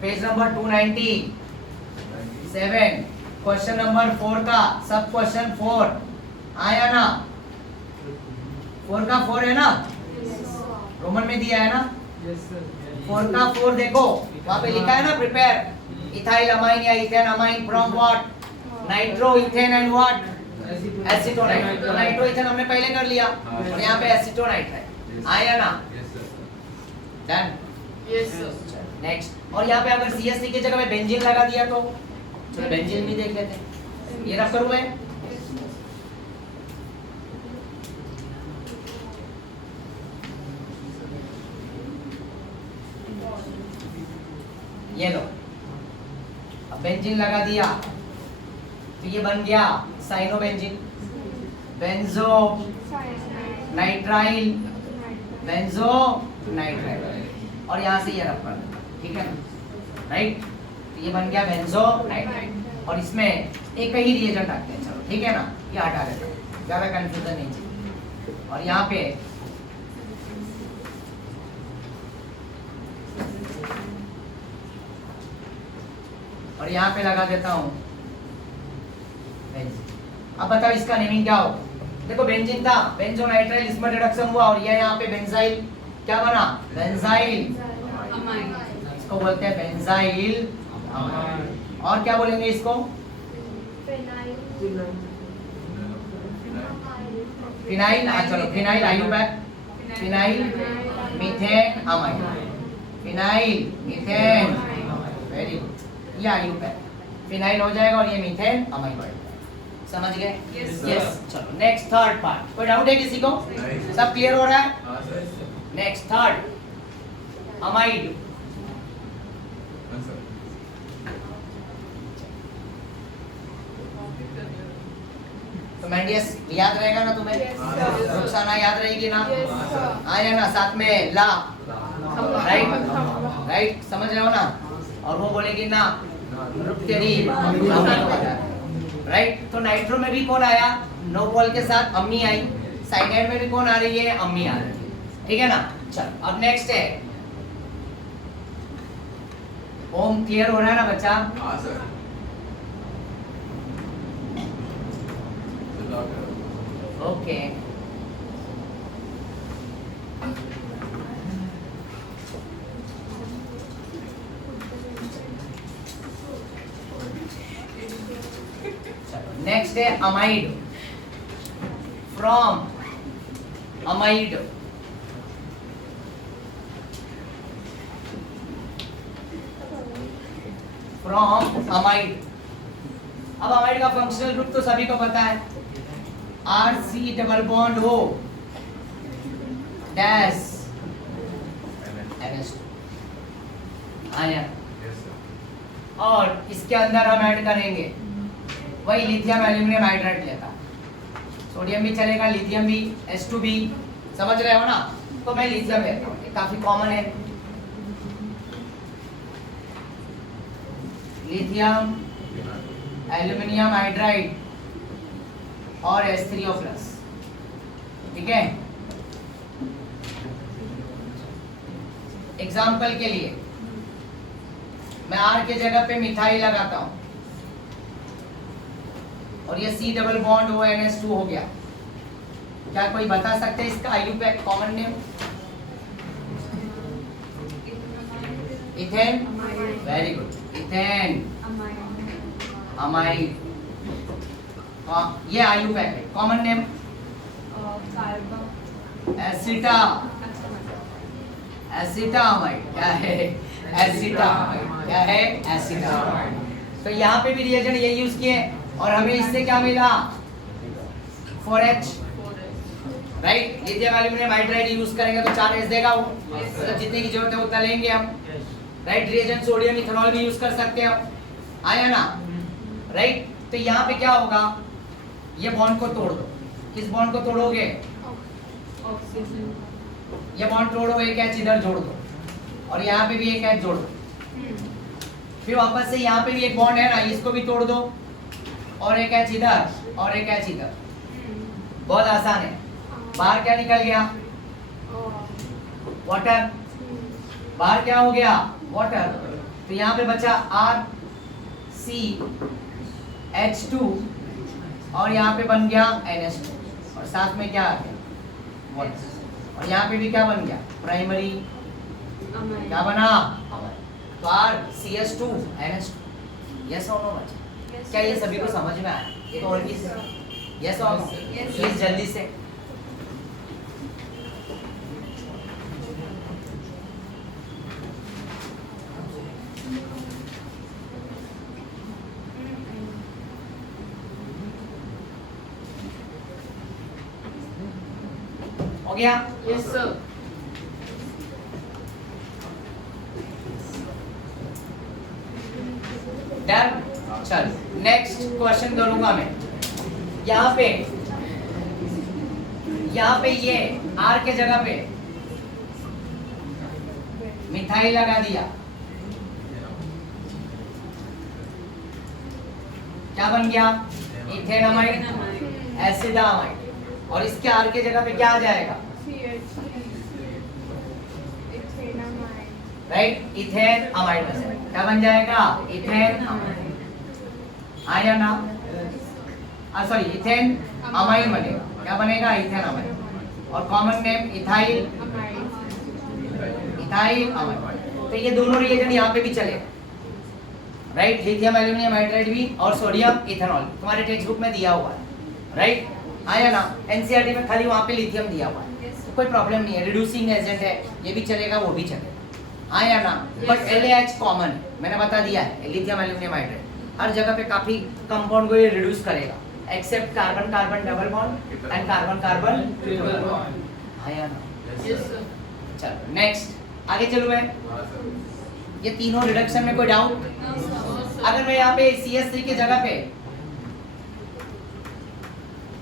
297, क्वेश्चन नंबर 4 का सब क्वेश्चन 4 आया ना? 4 का 4 है ना? रोमन में दिया है ना? 4 का 4 देखो, वहां पे लिखा है ना, प्रिपेयर इथाइल अमाइन या ethane amine from what? Nitro ethane and what? Acetonitrile. तो नाइट्रो इथेन हमने पहले कर लिया, और यहाँ पे एसीटोनाइट्राइल आया ना? डन। Yes sir. नेक्स्ट। और यहाँ पे अगर CH3 की जगह में बेंजीन लगा दिया तो चलो बेंजीन भी देख लेते हैं। ये रख करूँ मैं? ये लो, अब बेंजीन लगा दिया तो ये बन गया cyanobenzene, benzonitrile benzonitride और यहाँ से ये रख कर देता, ठीक है ना, राइट। तो ये बन गया बेंजो नाइट्राइड और इसमें एक ही रिएजेंट रखते हैं, चलो ठीक है ना, ये हटा देता हूं, ज्यादा कंफ्यूजन नहीं चाहिए। और यहाँ पे और यहाँ पे लगा देता हूँ बेंजीन। अब बताओ इसका नेमिंग क्या होगा। देखो बेंजीन था, बेंजो नाइट्राइल, इसमें रिडक्शन हुआ और ये यहाँ पे बेंजाइल क्या बना, बेंजाइल, अमाइन, इसको बोलते हैं बेंजाइल अमाइन। और क्या बोलेंगे इसको, फिनाइल, चलो phenyl IUPAC, phenyl methane amine, phenyl methane, very good, ये आयुबैक, फिनाइल हो जाएगा और ये मीथेन अमाइन हो जाएगा। समझ गए? Yes, sir. यस। चलो नेक्स्ट थर्ड पार्ट, कोई डाउट है किसी को? सब क्लियर हो रहा है? हाँ सर। नेक्स्ट थर्ड अमाइड, हाँ सर। तो मैंडियस याद रहेगा ना तुम्हें? Yes, sir. रुखसाना याद रहेगी ना? हाँ सर। आया ना साथ में ला, राइट राइट, समझ रहे हो ना? और वो बोलेगी ना तेरी राइट। तो नाइट्रो में भी कौन आया, नो बॉल के साथ अम्मी आई, साइनाइड में भी कौन आ रही है, अम्मी आ रही है, ठीक है ना। चल अब नेक्स्ट है ओम, क्लियर हो रहा है ना बच्चा? हाँ सर। डॉक्टर। ओके नेक्स्ट है amide, from amide, from amide. अब अमाइड का फंक्शनल ग्रुप तो सभी को पता है, आरसी डबल बॉन्ड हो डैश NH2 आया, यस सर। और इसके अंदर हम ऐड करेंगे वही लिथियम एल्यूमिनियम हाइड्राइड लेता, सोडियम भी चलेगा, लिथियम भी, H2 भी, समझ रहे हो ना। तो मैं लिथियम लेता हूँ, ये काफी कॉमन है, लिथियम एल्यूमिनियम हाइड्राइड और H3O+, ठीक है। एग्जाम्पल के लिए मैं R के जगह पे मिथाइल लगाता हूं और ये C डबल बॉन्ड हो NH2 हो गया। क्या कोई बता सकते हैं इसका IUPAC common name? Ethane, very good, ethane amide, ये आयुपैक है। कॉमन नेम एसिटा, एसिटामाइड, क्या है एसिटामाइड, क्या है एसिटामाइड। तो यहाँ पे भी रिएजेंट ये यूज किए और हमें इससे क्या मिला, 4H, right. Lithium aluminium hydride use करेंगे तो 4H देगा वो, मतलब जितने की जरूरत है उतना लेंगे हम, राइट। रिएजेंट सोडियम इथेनॉल भी यूज कर सकते हैं हम, आया ना, राइट। तो यहाँ पे क्या होगा, ये बॉन्ड को तोड़ दो, किस बॉन्ड को तोड़ोगे, ऑक्सीजन, ये बॉन्ड तोड़ो, एक H इधर जोड़ दो और यहाँ पे भी एक H जोड़ दो, फिर वापस से यहाँ पे भी एक बॉन्ड है ना, इसको भी तोड़ दो और एक H इधर और एक H इधर, बहुत आसान है। बाहर क्या निकल गया, वाटर, बाहर क्या हो गया, वाटर। तो यहाँ पे बचा RCH2 और यहाँ पे बन गया NH2 और साथ में क्या आ गया, वाटर। और यहाँ पे भी क्या बन गया, प्राइमरी, क्या बना, तो RCH2 NH2। यस और नो बच्चा, क्या ये सभी को समझ में आया? ये तो और भी यस और नो, प्लीज जल्दी से। हो गया? Yes sir. डन। चल नेक्स्ट क्वेश्चन करूंगा मैं। यहाँ पे ये R के जगह पे मिथाइल लगा दिया, क्या बन गया? इथेनामाइड, एसिडामाइड। और इसके आर के जगह पे क्या आ जाएगा? राइट, इथेन अमाइड में से क्या बन जाएगा? Ethane amide. आया ना? सॉरी, इथेन अमाइड बनेगा। क्या बनेगा? Ethane amide. और common name ethyl, ethyl amide. तो ये दोनों रिएजेंट यहाँ पे भी चलेगा, राइट? लिथियम एल्यूमिनियम हाइड्राइड भी और सोडियम इथेनॉल तुम्हारे टेक्स्ट बुक में दिया हुआ है, राइट? आया ना? एनसीईआरटी में खाली वहाँ पे लिथियम दिया हुआ है, कोई प्रॉब्लम नहीं है। रिड्यूसिंग एजेंट है, ये भी चलेगा, वो भी चलेगा। आया ना? बट LAH कॉमन है, मैंने बता दिया है। लिथियम एल्यूमिनियम हाइड्राइड हर जगह पे काफी कंपाउंड को ये रिड्यूस करेगा, except carbon carbon double bond and carbon carbon triple bond. आया ना? Yes, sir. चलो नेक्स्ट, आगे चलूँ मैं। हाँ सर। ये तीनों रिडक्शन में कोई doubt? No, sir. No, sir. अगर मैं यहाँ पे CH3 की जगह पे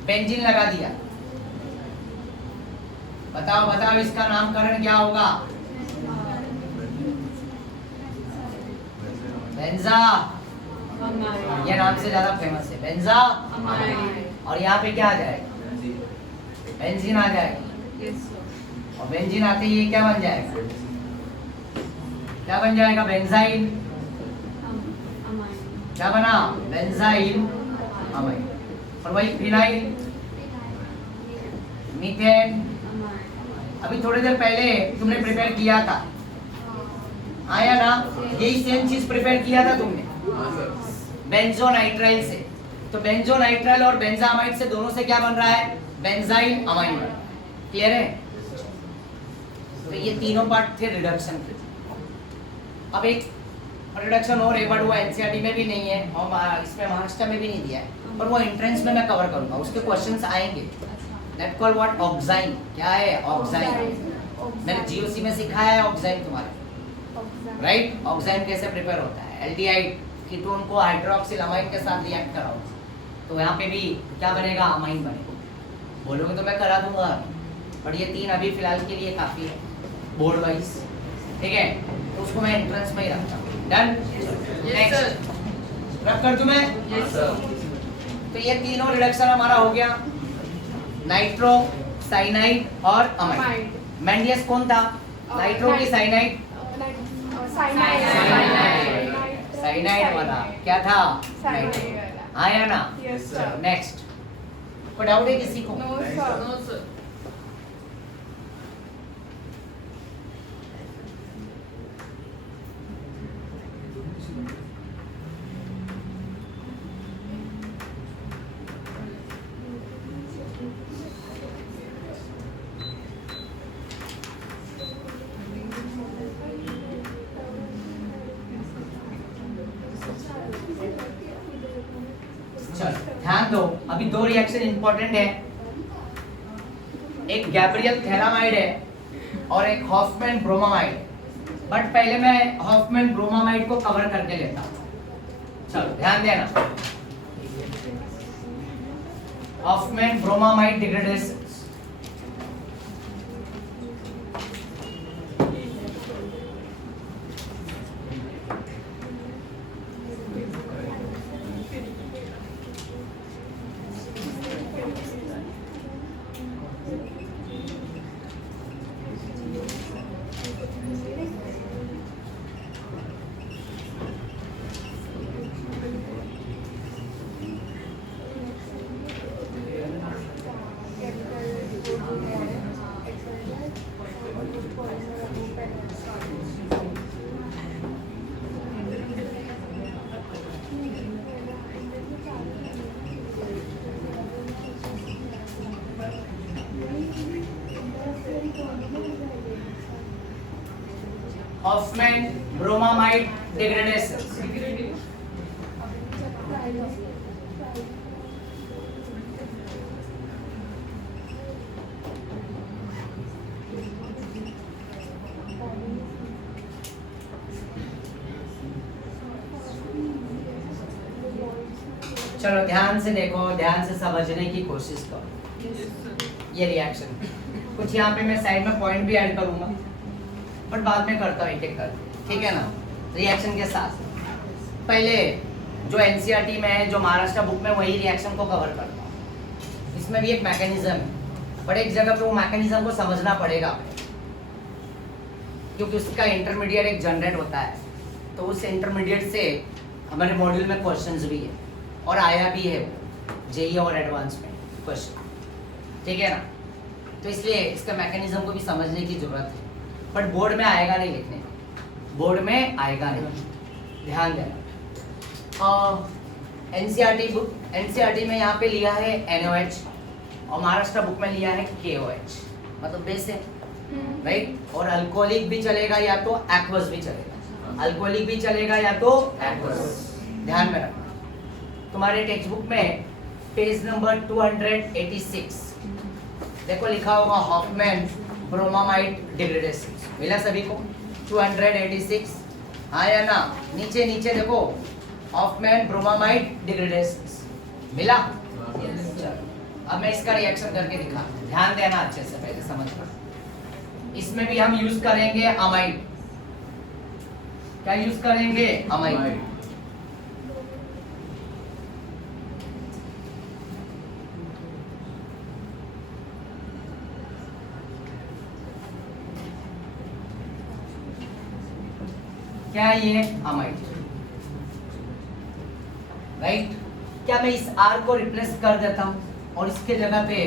बेंजीन लगा दिया, बताओ बताओ इसका नामकरण क्या होगा? बेंजा, Amine. ये नाम से ज्यादा फेमस है, बेंजा। Amine. और यहाँ पे क्या आ जाएगा? बेंजीन आ जाएगा। Yes, sir. और बेंजीन आते ही ये क्या बन जाएगा? क्या बन जाएगा? बेंजाइन। Amine. क्या बना? Benzene amide. और वही फिनाइल, मीथेन। Amine. अभी थोड़ी देर पहले तुमने प्रिपेयर किया था, आया ना? यही सेम चीज प्रिपेयर किया था तुमने हाँ सर। बेंजोनाइट्राइल से। तो बेंजोनाइट्राइल और बेंजामाइड से दोनों से क्या बन रहा है? बेंजाइल अमाइड बन रहा है। क्लियर है? तो ये तीनों पार्ट थे रिडक्शन के। अब एक रिडक्शन और है, बट वो एनसीईआरटी में भी नहीं है और इसमें महाराष्ट्र में भी नहीं दिया है, पर वो एंट्रेंस में मैं कवर करूंगा, उसके क्वेश्चंस आएंगे। That call what? ऑक्साइन। क्या है? ऑक्साइन। मैंने जीओसी में सिखाया है ऑक्साइन तुम्हारे, राइट? ऑक्साइन कैसे प्रिपेयर होता है? एल्डिहाइड कीटोन को हाइड्रोक्सिल अमाइन के साथ रिएक्ट कराओ, तो यहाँ पे भी क्या बनेगा? अमाइन बनेगा। बोलोगे तो मैं करा दूंगा, बट ये तीन अभी फिलहाल के लिए काफी है बोर्ड वाइज, ठीक है? तो उसको मैं एंट्रेंस में ही रखता हूँ। डन? Yes, sir. रख कर दूं मैं? Yes, sir. तो ये तीनों रिडक्शन हमारा हो गया, नाइट्रो, साइनाइड और अमाइड। मेंडियस कौन था? नाइट्रो की साइनाइड? साइनाइड वाला क्या था? नाइट्रो। आया ना? नेक्स्ट, कोई डाउट है किसी को? No, sir. चलो ध्यान दो, अभी दो रिएक्शन इंपॉर्टेंट है, एक गैब्रियल थेरामाइड है और एक हॉफमैन ब्रोमामाइड है। बट पहले मैं हॉफमैन ब्रोमामाइड को कवर करके लेता हूँ। चलो ध्यान देना, Hofmann bromamide degradation. Hofmann bromamide degradation. चलो ध्यान से देखो, ध्यान से समझने की कोशिश करो Yes, sir. ये रिएक्शन। कुछ यहाँ पे मैं साइड में पॉइंट भी ऐड करूंगा, बट बाद में करता हूँ एक एक करके, ठीक है ना, रिएक्शन के साथ। पहले जो एनसीईआरटी में है, जो महाराष्ट्र बुक में, वही रिएक्शन को कवर करता हूँ। इसमें भी एक मैकेनिज्म है, बट एक जगह पे वो मैकेनिज्म को समझना पड़ेगा क्योंकि उसका इंटरमीडिएट एक जनरेट होता है, तो उस इंटरमीडिएट से हमारे मॉड्यूल में क्वेश्चंस भी है और आया भी है जेई और एडवांस में क्वेश्चन, ठीक है ना। तो इसलिए इसका मैकेनिज्म को भी समझने की जरूरत है, बट बोर्ड में आएगा नहीं लिखने, बोर्ड में आएगा नहीं, ध्यान देना। एनसीईआरटी में यहाँ पे लिया है NaOH और महाराष्ट्र बुक में लिया है KOH, मतलब बेस है, राइट। और अल्कोहलिक भी चलेगा या तो एक्वस भी चलेगा, अल्कोहलिक भी चलेगा या तो एक्वस, ध्यान में रखना। तुम्हारे टेक्स्ट बुक में पेज नंबर 286 देखो लिखा होगा हॉफमैन ब्रोमामाइड डिग्रेडेशन, मिला सभी को 286, हाँ या ना। नीचे नीचे देखो हॉफमैन ब्रोमामाइड डिग्रेडेशन, मिला। चलो अब मैं इसका रिएक्शन करके दिखा, ध्यान देना अच्छे से, पहले समझना। इसमें भी हम यूज करेंगे अमाइड, क्या यूज करेंगे, अमाइड। क्या ये अमाइड, राइट। क्या मैं इस R को रिप्लेस कर देता हूं और इसके जगह पे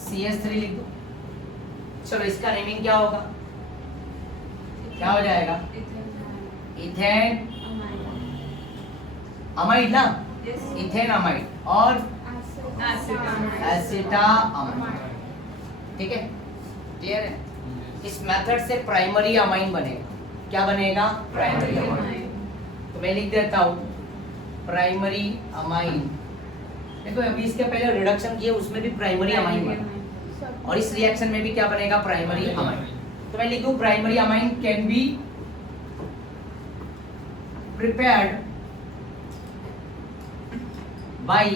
CH3 लिख दो। चलो इसका नेमिंग क्या होगा, क्या हो जाएगा, इथेन अमाइड ना, इथेन अमाइड और एसिटामाइड, ठीक है, क्लियर है। इस मेथड से प्राइमरी अमाइन बनेगा, क्या बनेगा, प्राइमरी अमाइन। तो मैं लिख देता हूं प्राइमरी अमाइन। देखो अभी इसके पहले रिडक्शन किए उसमें भी प्राइमरी अमाइन बना, और इस रिएक्शन में भी क्या बनेगा, प्राइमरी अमाइन। तो मैं लिखूं primary amine can be prepared by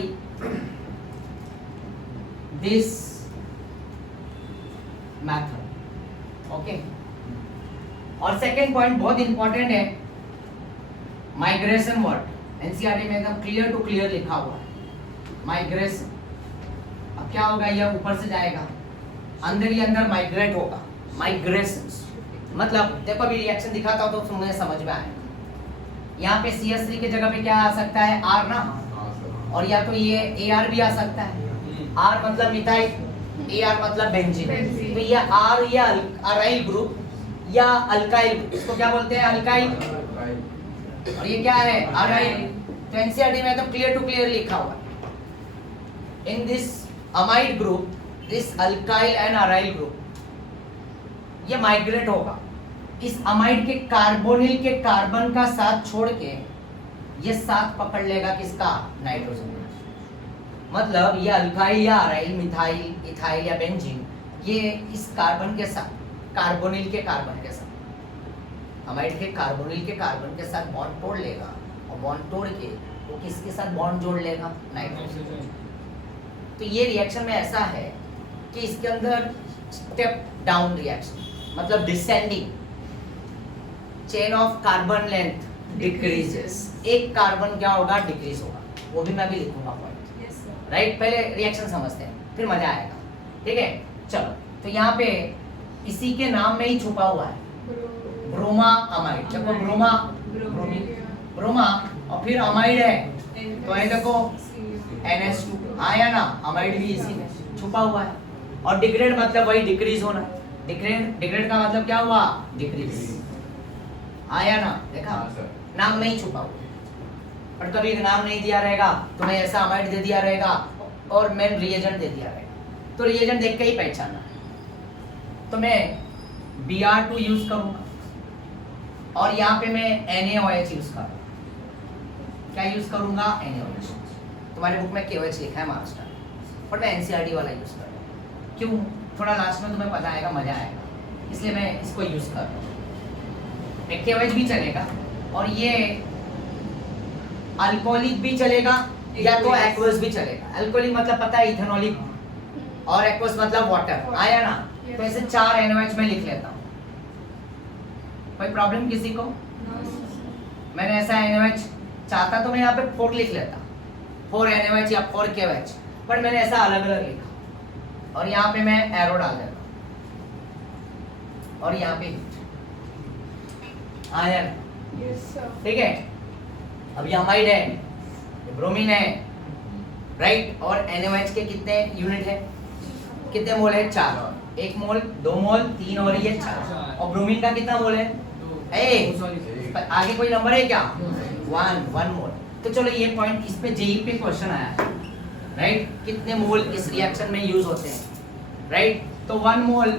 this method, okay. और सेकेंड पॉइंट बहुत इंपॉर्टेंट है, माइग्रेशन वर्ड एनसीईआरटी में एकदम क्लियर टू क्लियर लिखा हुआ है, माइग्रेशन। अब क्या होगा, यह ऊपर से जाएगा, अंदर ही अंदर माइग्रेट होगा, माइग्रेशन। मतलब देखो अभी रिएक्शन दिखाता हूं तो तुम्हें समझ में आएगा। यहाँ पे CH3 की जगह पे क्या आ सकता है, R ना, और या तो ये AR भी आ सकता है। R मतलब मिथाइल, AR मतलब बेंजीन। तो ये R या अराइल ग्रुप या अल्काइल, इसको क्या बोलते हैं, अल्काइल, और ये क्या है, अराइल। तो एनसीईआरटी में तो क्लियर टू क्लियर लिखा हुआ है, in this amide group, this alkyl and aryl group, ये माइग्रेट होगा। इस अमाइड के कार्बोनिल के कार्बन का साथ छोड़ के ये साथ पकड़ लेगा किसका, नाइट्रोजन। मतलब ये अल्काइल या अराइल, मिथाइल, इथाइल या बेंजीन, ये इस कार्बन के साथ, कार्बोनिल के कार्बन के साथ, अमाइड के कार्बोनिल के कार्बन के साथ बॉन्ड तोड़ लेगा, और बॉन्ड तोड़ के वो किसके साथ बॉन्ड जोड़ लेगा, नाइट्रोजन। तो ये रिएक्शन में ऐसा है कि इसके अंदर स्टेप डाउन रिएक्शन, मतलब descending chain of carbon length decreases, एक कार्बन क्या होगा, डिक्रीज होगा, वो भी मैं भी लिखूंगा पॉइंट, राइट। पहले रिएक्शन समझते हैं फिर मजा आएगा, ठीक है। चलो तो यहाँ पे इसी के नाम में ही छुपा हुआ है ब्रोमा अमाइड। देखो ब्रोमा, ब्रोमा और फिर अमाइड है, तो ये देखो NH2 आया ना, अमाइड भी इसी में छुपा हुआ है। और डिग्रेड मतलब वही डिक्रीज होना, डिग्रेड का मतलब क्या हुआ, डिक्रीज, आया ना, देखा, नाम में ही छुपा हुआ। और कभी नाम नहीं दिया रहेगा तो मैं ऐसा अमाइड दे दिया रहेगा और मेन रिएजेंट दे दिया रहेगा, तो रिएजेंट देख के ही पहचाना। तो मैं Br2 यूज करूंगा और यहाँ पे मैं NaOH यूज करूंगा। क्या यूज करूंगा, NaOH। तुम्हारे बुक में KOH लिखा है महाराष्ट्र, पर मैं NCERT वाला यूज कर रहा हूँ। क्यों, थोड़ा लास्ट में तुम्हें पता आएगा, मजा आएगा, इसलिए मैं इसको यूज कर रहा हूँ। KOH भी चलेगा और ये अल्कोहलिक भी चलेगा या तो एक्वस भी चलेगा। अल्कोहलिक मतलब पता है, इथेनॉलिक, और एक्वस मतलब वाटर, आया ना। तो ऐसे 4 NaOH में लिख लेता हूँ। कोई प्रॉब्लम किसी को? मैंने ऐसा NaOH चाहता तो मैं यहाँ पे 4 लिख लेता, 4 NaOH या 4 KOH, पर मैंने ऐसा अलग अलग लिखा और यहाँ पे मैं एरो डाल देता हूँ और यहाँ पे आयन। ठीक है, अब ये अमाइड है, ये ब्रोमीन है, राइट। और NaOH के कितने यूनिट है, कितने मोल है? 4। 1 मोल, 2 मोल, 3 और ये 4। और ब्रोमीन का कितना मोल है? आगे कोई नंबर है क्या? 1 मोल। तो चलो ये पॉइंट इस पे जेई पे क्वेश्चन आया है, राइट। कितने मोल इस रिएक्शन में यूज होते हैं, राइट। तो 1 मोल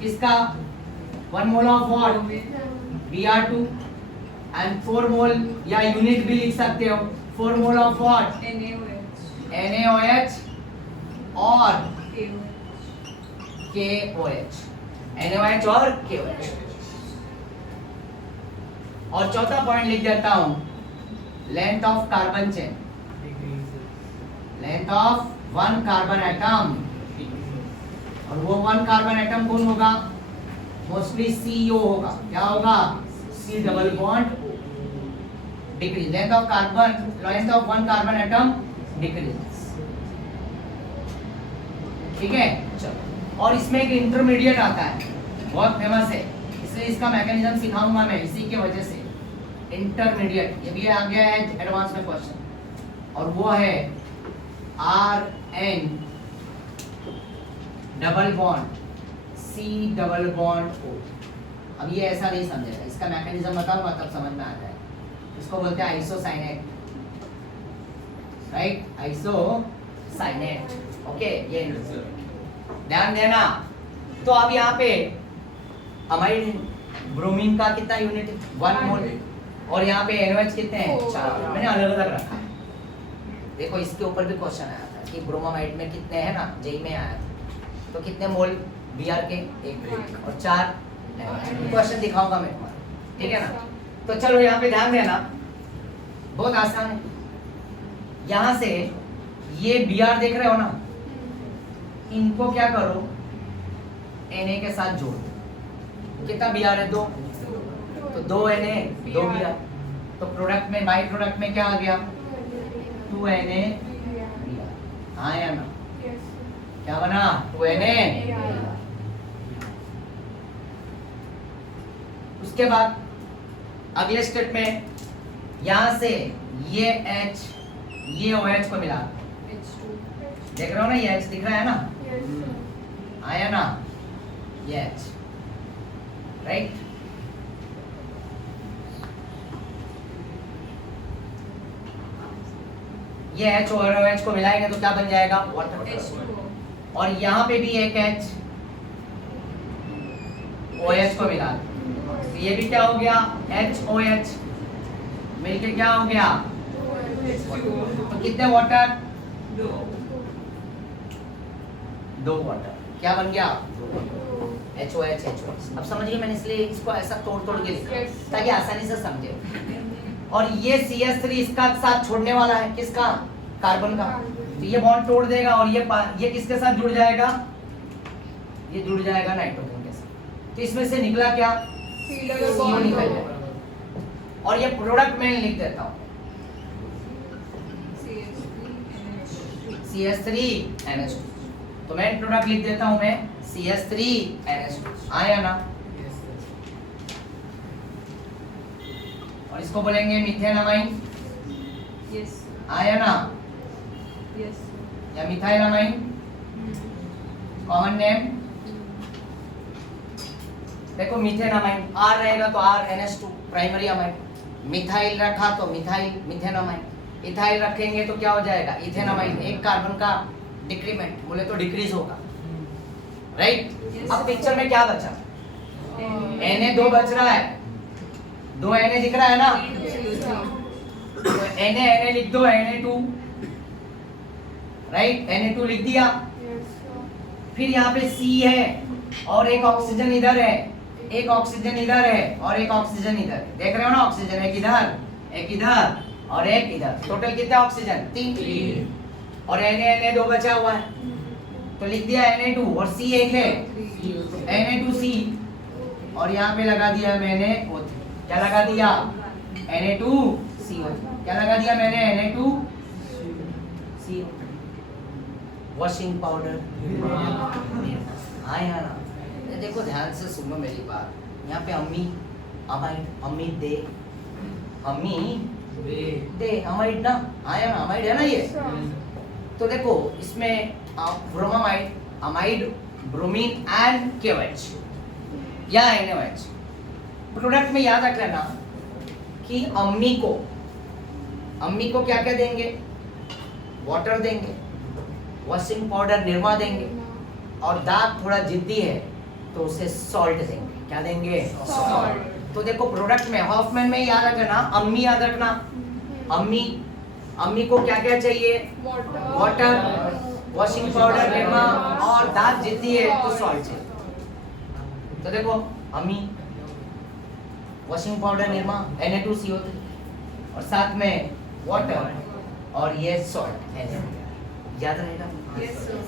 किसका? 1 mole of what? Br2। And 4 मोल या यूनिट भी लिख सकते हो, 4 मोल ऑफ व्हाट? NaOH और KOH। NaOH और KOH। और चौथा पॉइंट लिख देता हूं, length of carbon chain, length of 1 carbon atom. और वो 1 कार्बन एटम कौन होगा? मोस्टली CO होगा। क्या होगा? C double bond decrease. Length of carbon, length of 1 carbon atom decrease. ठीक है, चलो। और इसमें एक इंटरमीडिएट आता है, बहुत फेमस है, इसलिए इसका मैकेनिज्म सिखाऊंगा मैं इसी के वजह से। इंटरमीडिएट ये भी आ गया है एडवांस में क्वेश्चन, और वो है RN double bond C double bond O। अब ये ऐसा नहीं समझेगा, इसका मैकेनिज्म बताऊंगा तब समझ में आ जाएगा। इसको बोलते हैं आइसोसाइनेट, राइट, आइसोसाइनेट। ओके, ये ध्यान देना। तो अब यहाँ पे अमाइड ब्रोमीन का कितना यूनिट है? 1 मोल। और यहाँ पे NaOH कितने हैं? 4। मैंने अलग अलग रखा है। देखो इसके ऊपर भी क्वेश्चन आया था कि ब्रोमामाइड में कितने हैं ना, जेई में आया था। तो कितने मोल Br के? 1 और 4 क्वेश्चन दिखाऊंगा मैं तुम्हारा, ठीक है ना। तो चलो यहाँ पे ध्यान देना, बहुत आसान है। यहाँ से ये Br देख रहे हो ना, इनको क्या करो, Na के साथ जोड़ दो। कितना Br है? 2। तो 2 Na 2 Br। तो प्रोडक्ट में, बाई प्रोडक्ट में क्या आ गया? 2 Na Br। हाँ या ना? क्या बना? 2 Na। उसके बाद अगले स्टेप में यहाँ से ये H ये OH को मिला, देख रहे हो ना, ये H दिख रहा है ना, आया ना, ये H, राइट। ये H और OH को मिलाएंगे तो क्या बन जाएगा? वाटर। और यहाँ पे भी एक H OH को मिला, तो ये भी क्या हो गया? HOH मिलके क्या हो गया? तो कितने वाटर? 2 वाटर। क्या बन गया? HOH HOH। अब समझिए, मैंने इसलिए इसको ऐसा तोड़ तोड़ के लिखा ताकि आसानी से समझे। और ये CH3 इसका साथ छोड़ने वाला है, किसका? कार्बन का। तो ये बॉन्ड तोड़ देगा और ये किसके साथ जुड़ जाएगा? ये जुड़ जाएगा नाइट्रोजन के साथ। तो इसमें से निकला क्या? CO निकल जाएगा। और ये प्रोडक्ट में लिख देता हूँ, CH3NH2। तो मैं प्रोडक्ट लिख देता हूँ मैं CH3NH2। आया ना? और इसको बोलेंगे मिथेनमाइन। आया ना? या मिथाइलमाइन, कॉमन नेम। देखो मिथेनमाइन R रहेगा तो RNH2 प्राइमरी अमाइन, मिथाइल रखा तो मिथाइल मिथेनमाइन, इथाइल रखेंगे तो क्या हो जाएगा? इथेनमाइन। एक कार्बन का डिक्रीमेंट बोले तो डिक्रीज होगा, राइट। अब पिक्चर में क्या बचा? Na2 बच रहा है, 2 Na दिख रहा है ना, तो Na लिख दो, Na2, राइट, Na2 लिख दिया। फिर यहाँ पे C है और एक ऑक्सीजन इधर है, एक ऑक्सीजन इधर है और एक ऑक्सीजन इधर है। देख रहे हो ना, ऑक्सीजन एक इधर, एक इधर और एक इधर। टोटल कितने ऑक्सीजन? 3। और Na2 बचा हुआ है, तो लिख दिया Na2 और C एक है Na2C और यहाँ पे लगा दिया मैंने O3। क्या लगा दिया Na2CO3। क्या लगा दिया मैंने Na2CO3। वॉशिंग पाउडर हाँ यार ये देखो ध्यान से सुनो मेरी बात। यहाँ पे अम्मी अमाइड अम्मी दे अमाइड ना हाँ यार अमाइड है ना ये। तो देखो इसमें bromamide amide bromine and KOH या NaOH। प्रोडक्ट में याद रख लेना कि अम्मी को क्या क्या देंगे, वाटर देंगे, वॉशिंग पाउडर निरमा देंगे और दाग थोड़ा जिद्दी है तो उसे सॉल्ट देंगे। क्या देंगे? Salt। तो देखो प्रोडक्ट में हॉफमैन में याद रखना अम्मी याद रखना अम्मी को क्या क्या चाहिए, वाटर, वॉशिंग पाउडर, निरमा और दाग जिद्दी है तो सॉल्ट चाहिए। तो देखो अम्मी, वॉशिंग पाउडर, निरमा, Na2CO3 और साथ में वाटर और ये सॉल्ट याद रहेगा।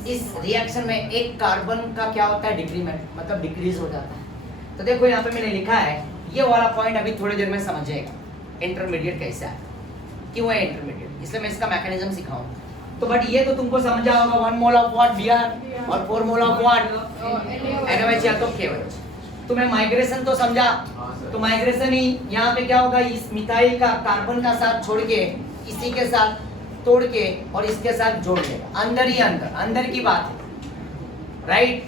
इस रिएक्शन में एक कार्बन का क्या होता है, डिक्रीमेंट मतलब डिक्रीज हो जाता है। तो देखो यहाँ पे मैंने लिखा है ये वाला पॉइंट अभी थोड़ी देर में समझेगा इंटरमीडिएट कैसा है, क्यों है इंटरमीडिएट, इसलिए मैं इसका मैकेनिज्म सिखाऊंगा। तो बट ये तो तुमको समझा होगा 1 मोल ऑफ व्हाट Br और 4 मोल ऑफ व्हाट NaOH या तो KOH। तुम्हें माइग्रेशन तो समझा, तो माइग्रेशन ही यहाँ पे क्या होगा, इस मिथाइल का कार्बन का साथ छोड़ के इसी के साथ तोड़ के और इसके साथ जोड़ देगा, अंदर ही अंदर की बात है, राइट।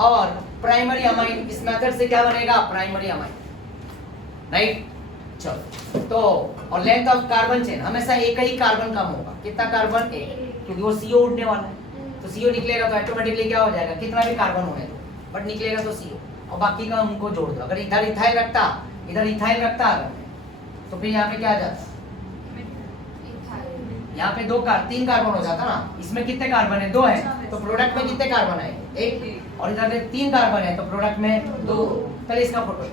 और प्राइमरी अमाइन इस मेथड से क्या बनेगा, प्राइमरी अमाइन, राइट। चलो तो और लेंथ ऑफ कार्बन चेन हमेशा एक ही कार्बन कम होगा। कितना कार्बन? एक, क्योंकि वो CO उड़ने वाला है। तो CO निकलेगा तो ऑटोमेटिकली क्या हो जाएगा, कितना भी कार्बन होने दो बट निकलेगा तो CO और बाकी का उनको जोड़ दो। अगर इधर इथाइल रखता अगर तो फिर यहाँ पे क्या आ जाता, यहाँ पे 3 कार्बन हो जाता ना। इसमें कितने कार्बन है, 2 है, तो प्रोडक्ट में कितने कार्बन है, 1 और इधर पे 3 कार्बन है तो प्रोडक्ट में 2। पहले इसका फोटो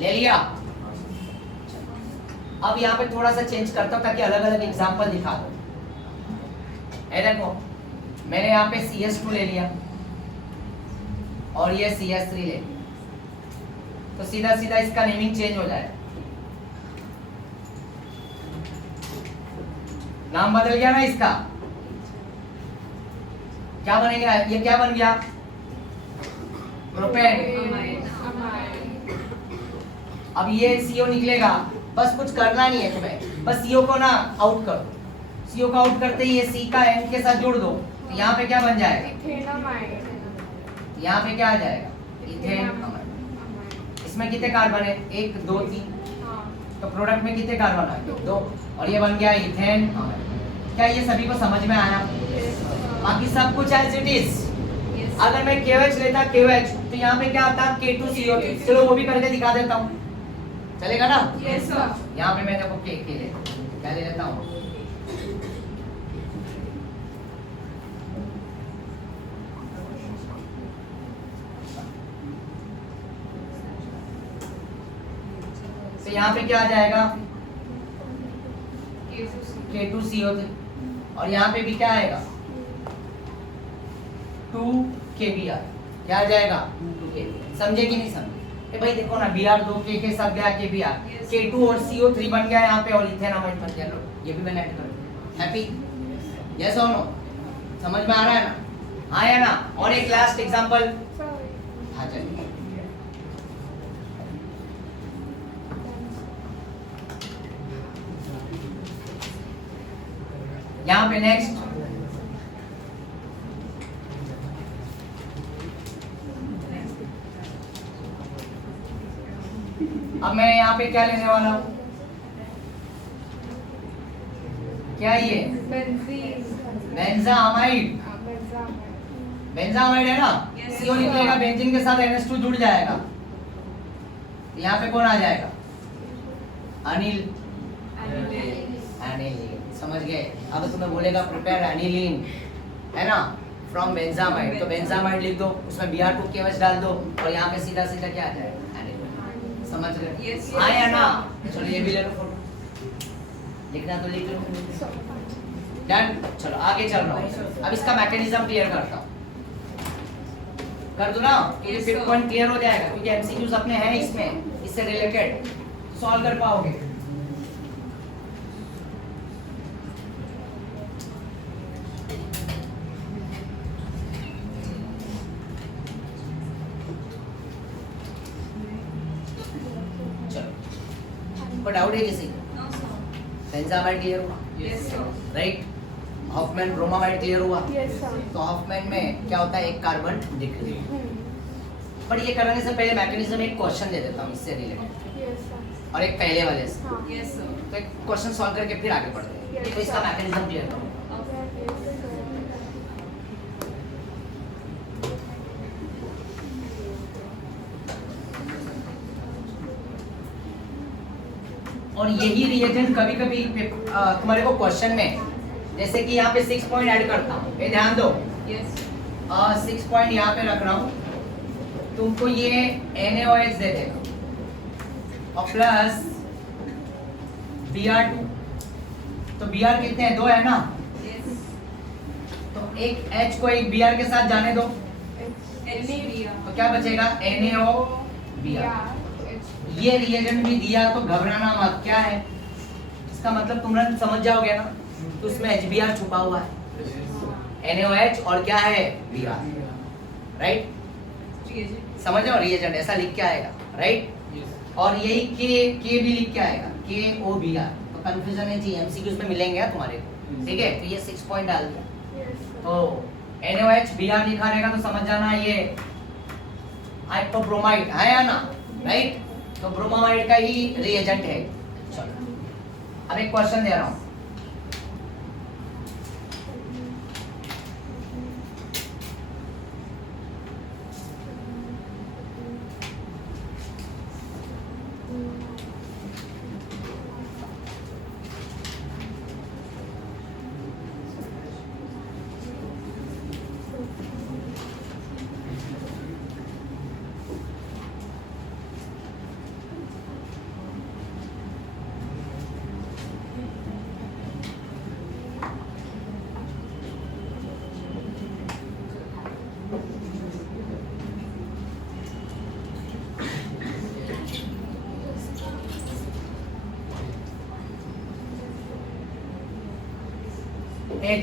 ले लिया। अब यहाँ पे थोड़ा सा चेंज करता हूँ ताकि अलग अलग एग्जांपल दिखा दो। ये देखो मैंने यहाँ पे CS2 ले लिया और ये CS3 ले लिया, तो सीधा सीधा इसका नेमिंग चेंज हो जाए, नाम बदल गया ना इसका। क्या बनेगा, ये क्या बन गया, प्रोपेन। अब ये CO निकलेगा, बस कुछ करना नहीं है तुम्हें, बस CO को ना आउट कर दो। CO को आउट करते ही ये C का N के साथ जोड़ दो तो यहाँ पे क्या बन जाएगा, यहाँ पे क्या आ जाएगा, इथेन। इसमें कितने कार्बन है, 1 2 3, तो प्रोडक्ट में कितने कार्बन आए, 2 और ये बन गया इथेन। क्या ये सभी को समझ में आया? बाकी सब कुछ एज इट इज। अगर मैं KOH लेता KOH तो यहाँ पे क्या आता, K2CO3। चलो वो भी करके दिखा देता हूँ, चलेगा ना? Yes, sir। यहाँ पे मैं देखो K ले क्या ले लेता हूँ, तो यहाँ पे क्या आ जाएगा, K2CO3 और यहाँ पे भी क्या आएगा, 2KBr। क्या आ जाएगा, 2KBr। समझे कि नहीं समझे? भाई देखो ना Br 2 K के साथ गया KBr, K2 और CO3 बन गया यहाँ पे और इथेन अमाइड बन गया। लो ये भी मैंने ऐड कर दिया। हैप्पी? यस और नो? समझ में आ रहा है ना? आया ना? और एक लास्ट एग्जांपल। हाँ चलिए यहाँ पे नेक्स्ट अब मैं यहाँ पे क्या लेने वाला हूँ, क्या ये बेंजामाइड। बेंजामाइड है ना, CO निकलेगा, बेंजीन के साथ NH2 जुड़ जाएगा, यहाँ पे कौन आ जाएगा, अनिल। एनिलीन, समझ गए? अब तुम्हें बोलेगा प्रिपेयर एनिलीन, है ना, फ्रॉम बेंजामाइड, तो बेंजामाइड लिख दो, उसमें Br2 KOH डाल दो और यहाँ पे सीधा सीधा क्या आ जाएगा, एनिलीन। समझ गए? Yes, हाँ या yes, ना? चलो ये भी ले लो फोटो, लिखना तो लिख लो। डन। चलो आगे चल रहा हूँ, अब इसका मैकेनिज्म क्लियर करता हूँ। कर दो ना, क्योंकि Yes, फिर sir. पॉइंट क्लियर हो जाएगा, क्योंकि एमसीक्यूज अपने हैं इसमें, इससे रिलेटेड सॉल्व कर पाओगे। चलो, कोई डाउट है किसी को? No, sir. बेंजामाइड क्लियर हुआ, Yes, sir. Right? Hofmann bromamide clear हुआ। Yes, sir. तो हॉफमैन में क्या होता है, एक कार्बन डिक्रीज। पर ये करने से पहले मैकेनिज्म एक क्वेश्चन दे देता हूँ इससे रिलेटेड, Yes, sir. और एक पहले वाले से। हाँ. Yes, sir. तो एक क्वेश्चन सॉल्व करके फिर आगे बढ़ते हैं। Yes, तो इसका sir. मैकेनिज्म क्लियर करो। और यही रिएजेंट कभी कभी तुम्हारे को क्वेश्चन में, जैसे कि यहाँ पे 6 पॉइंट ऐड करता हूँ, ये ध्यान दो। Yes. 6 पॉइंट यहाँ पे रख रहा हूँ, तुमको ये NaOH दे देगा और प्लस Br2। तो Br कितने हैं, 2 है ना? Yes. तो एक H को एक Br के साथ जाने दो, HBr. तो क्या बचेगा, NaOBr। ये रिएजेंट भी दिया तो घबराना मत, क्या है इसका मतलब, तुरंत समझ जाओगे ना। तो उसमें HBr छुपा हुआ है, NaOH और क्या है, Br, राइट? Reagent. समझ जाओ, रिएजेंट ऐसा लिख के आएगा, राइट? और यही के भी लिख के आएगा, KOBr। तो कंफ्यूजन नहीं चाहिए, एमसीक्यूज में मिलेंगे तुम्हारे को, ठीक है? तो ये 6 पॉइंट डाल दिया, तो NaOH Br लिखा रहेगा, तो समझ जाना ये हाइपोब्रोमाइड है या ना, राइट? तो ब्रोमामाइड का ही रिएजेंट है। चलो अब एक क्वेश्चन दे रहा हूँ,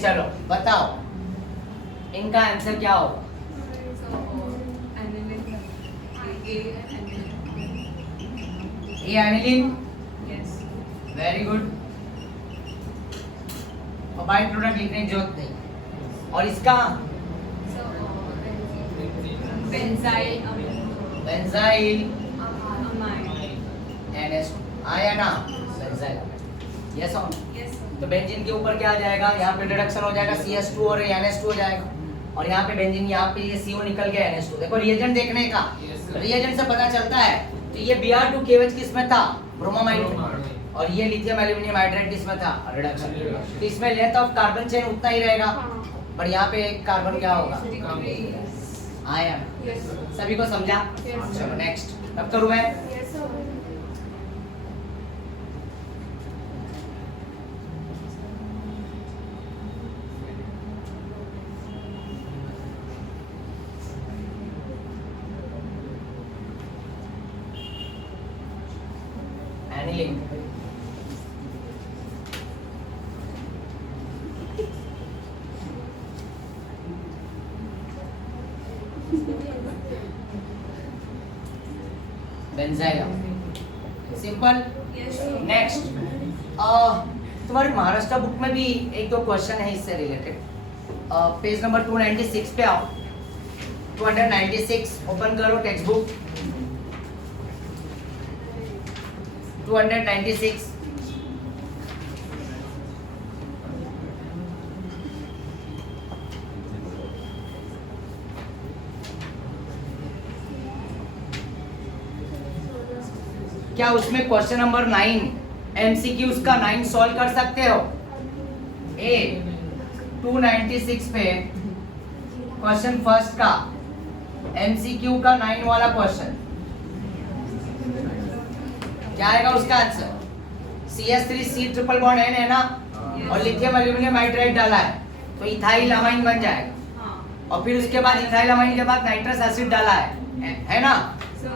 चलो बताओ इनका आंसर क्या होगा? So, aniline. A aniline. ये एनिलीन, Yes. Very good. और बाई प्रोडक्ट लिखने की जरूरत नहीं। और इसका So, benzyl amine. Benzyl Amine. NS आया ना, बेंजाइल, यस और नो? Yes, sir. तो बेंजीन के ऊपर क्या आ जाएगा, यहाँ पे रिडक्शन हो जाएगा, CS2 और NS2 हो जाएगा, और यहाँ पे बेंजीन, यहाँ पे ये CO निकल गया, NS2। देखो रिएजेंट देखने का, रिएजेंट से पता चलता है। तो ये Br2 KOH किस में था, ब्रोमामाइड में, और ये लिथियम एल्यूमिनियम हाइड्राइड किस में था, रिडक्शन। तो इसमें लेंथ ऑफ कार्बन चेन उतना ही रहेगा, पर यहाँ पे एक कार्बन क्या होगा, Decrease. आया। Yes, sir. सभी को समझा? Yes, sir. चलो नेक्स्ट, अब करूँ मैं? Yes, sir. Aniline, benzyl, simple. Yes, sir. Next, तुम्हारे महाराष्ट्र बुक में भी एक दो क्वेश्चन है इससे रिलेटेड। पेज नंबर 296 पे आओ, 296 ओपन करो टेक्स्ट बुक, 296। क्या उसमें क्वेश्चन नंबर 9 एमसीक्यूज का 9 सॉल्व कर सकते हो? ए 296 पे क्वेश्चन फर्स्ट का एमसीक्यू का 9 वाला क्वेश्चन, क्या आएगा उसका answer? CH3C triple bond N है ना, और लिथियम एल्यूमिनियम हाइड्राइड डाला है तो इथाइल अमाइन बन जाएगा। हाँ। और फिर उसके बाद इथाइल अमाइन के बाद नाइट्रस एसिड डाला है ना। So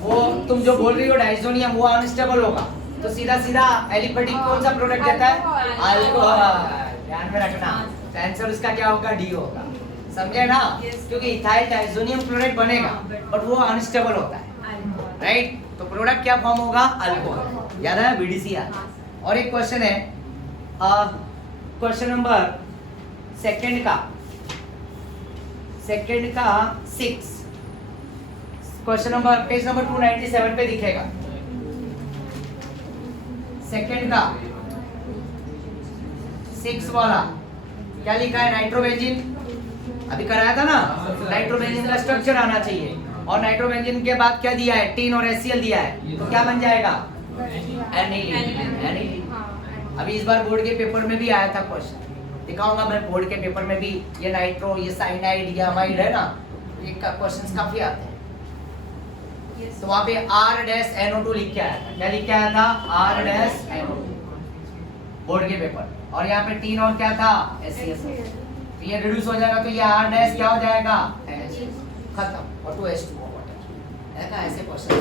वो तुम जो बोल रही हो डाइसोनियम वो अनस्टेबल होगा तो सीधा सीधा एलिफेटिक कौन सा प्रोडक्ट देता है? अल्कोहल। ध्यान में रखना, तो आंसर उसका क्या होगा? डी होगा। समझे ना? Yes. क्योंकि इथाइल डाइसोनियम क्लोराइड बनेगा बट वो अनस्टेबल होता है, राइट? तो प्रोडक्ट क्या फॉर्म होगा? अल्कोहल। याद है? BDCR। और एक क्वेश्चन है, क्वेश्चन नंबर सेकंड का 6, क्वेश्चन नंबर पेज नंबर 297 पे दिखेगा। सेकंड का 6 वाला क्या लिखा है? नाइट्रोबेंजीन। अभी कराया था ना, नाइट्रोबेंजीन का स्ट्रक्चर आना चाहिए और नाइट्रोबेंजीन के बाद क्या दिया है? टीन और HCl दिया है तो क्या बन जाएगा? एनिलीन। अभी इस बार बोर्ड के पेपर में भी आया था क्वेश्चन, दिखाऊंगा मैं बोर्ड के पेपर में भी। ये नाइट्रो, ये साइनाइड, ये अमाइड है ना, ये क्वेश्चंस काफी आते हैं। तो वहां पे R-NO2 लिख के आया था। क्या लिख के आया था? R-NO2 बोर्ड के पेपर। और यहाँ पे टीन और क्या था? HCl। तो ये रिड्यूस हो जाएगा तो ये R- क्या हो जाएगा? खत्म। और 2H2O वाटर। ऐसे क्वेश्चन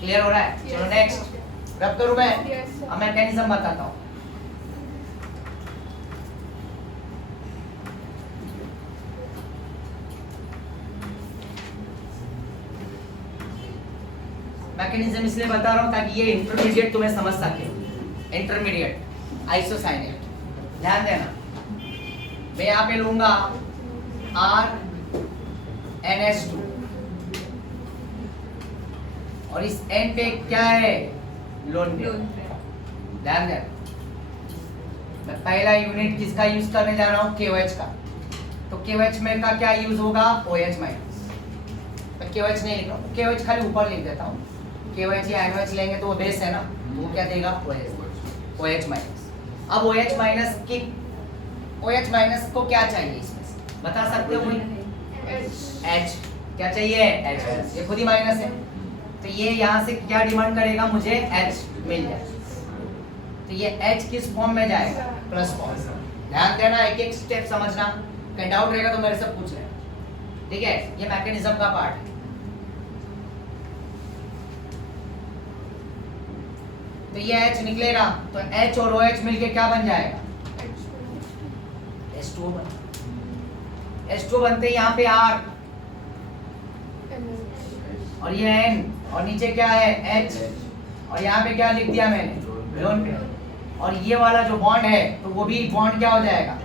क्लियर हो रहा है? चलो नेक्स्ट रब करूं मैं। अब मैकेनिज्म बताता हूँ। मैकेनिज्म इसलिए बता रहा हूँ ताकि ये इंटरमीडिएट तुम्हें समझ सके। इंटरमीडिएट आइसोसाइनेट, ध्यान देना। मैं यहाँ पे लूंगा R-NH2 और इस N पे क्या है? Lone pair. ध्यान देना, मैं पहला यूनिट किसका यूज करने जा रहा हूँ? KOH का। तो KOH में का क्या यूज होगा? OH minus. मैं KOH नहीं लिख रहा हूँ, KOH खाली ऊपर लिख देता हूँ। KOH या NOH लेंगे तो वो बेस है ना, वो क्या देगा? OH minus. अब OH माइनस को क्या चाहिए इसमें से? बता सकते हो कोई? H। क्या चाहिए? H। ये खुद ही माइनस है तो ये यहाँ से क्या डिमांड करेगा? मुझे H मिल जाए। तो ये H किस फॉर्म में जाएगा? Plus form. ध्यान देना, एक एक स्टेप समझना। कहीं डाउट रहेगा तो मेरे से पूछ लेना, ठीक है? ये मैकेनिज्म का पार्ट है। तो ये H निकलेगा तो H और OH मिलके क्या बन जाएगा? H2O बन। H2O बनते यहाँ पे R और ये N और नीचे क्या है? H और यहाँ पे क्या लिख दिया मैंने? Lone pair. और ये वाला जो बॉन्ड है तो वो भी बॉन्ड क्या हो जाएगा?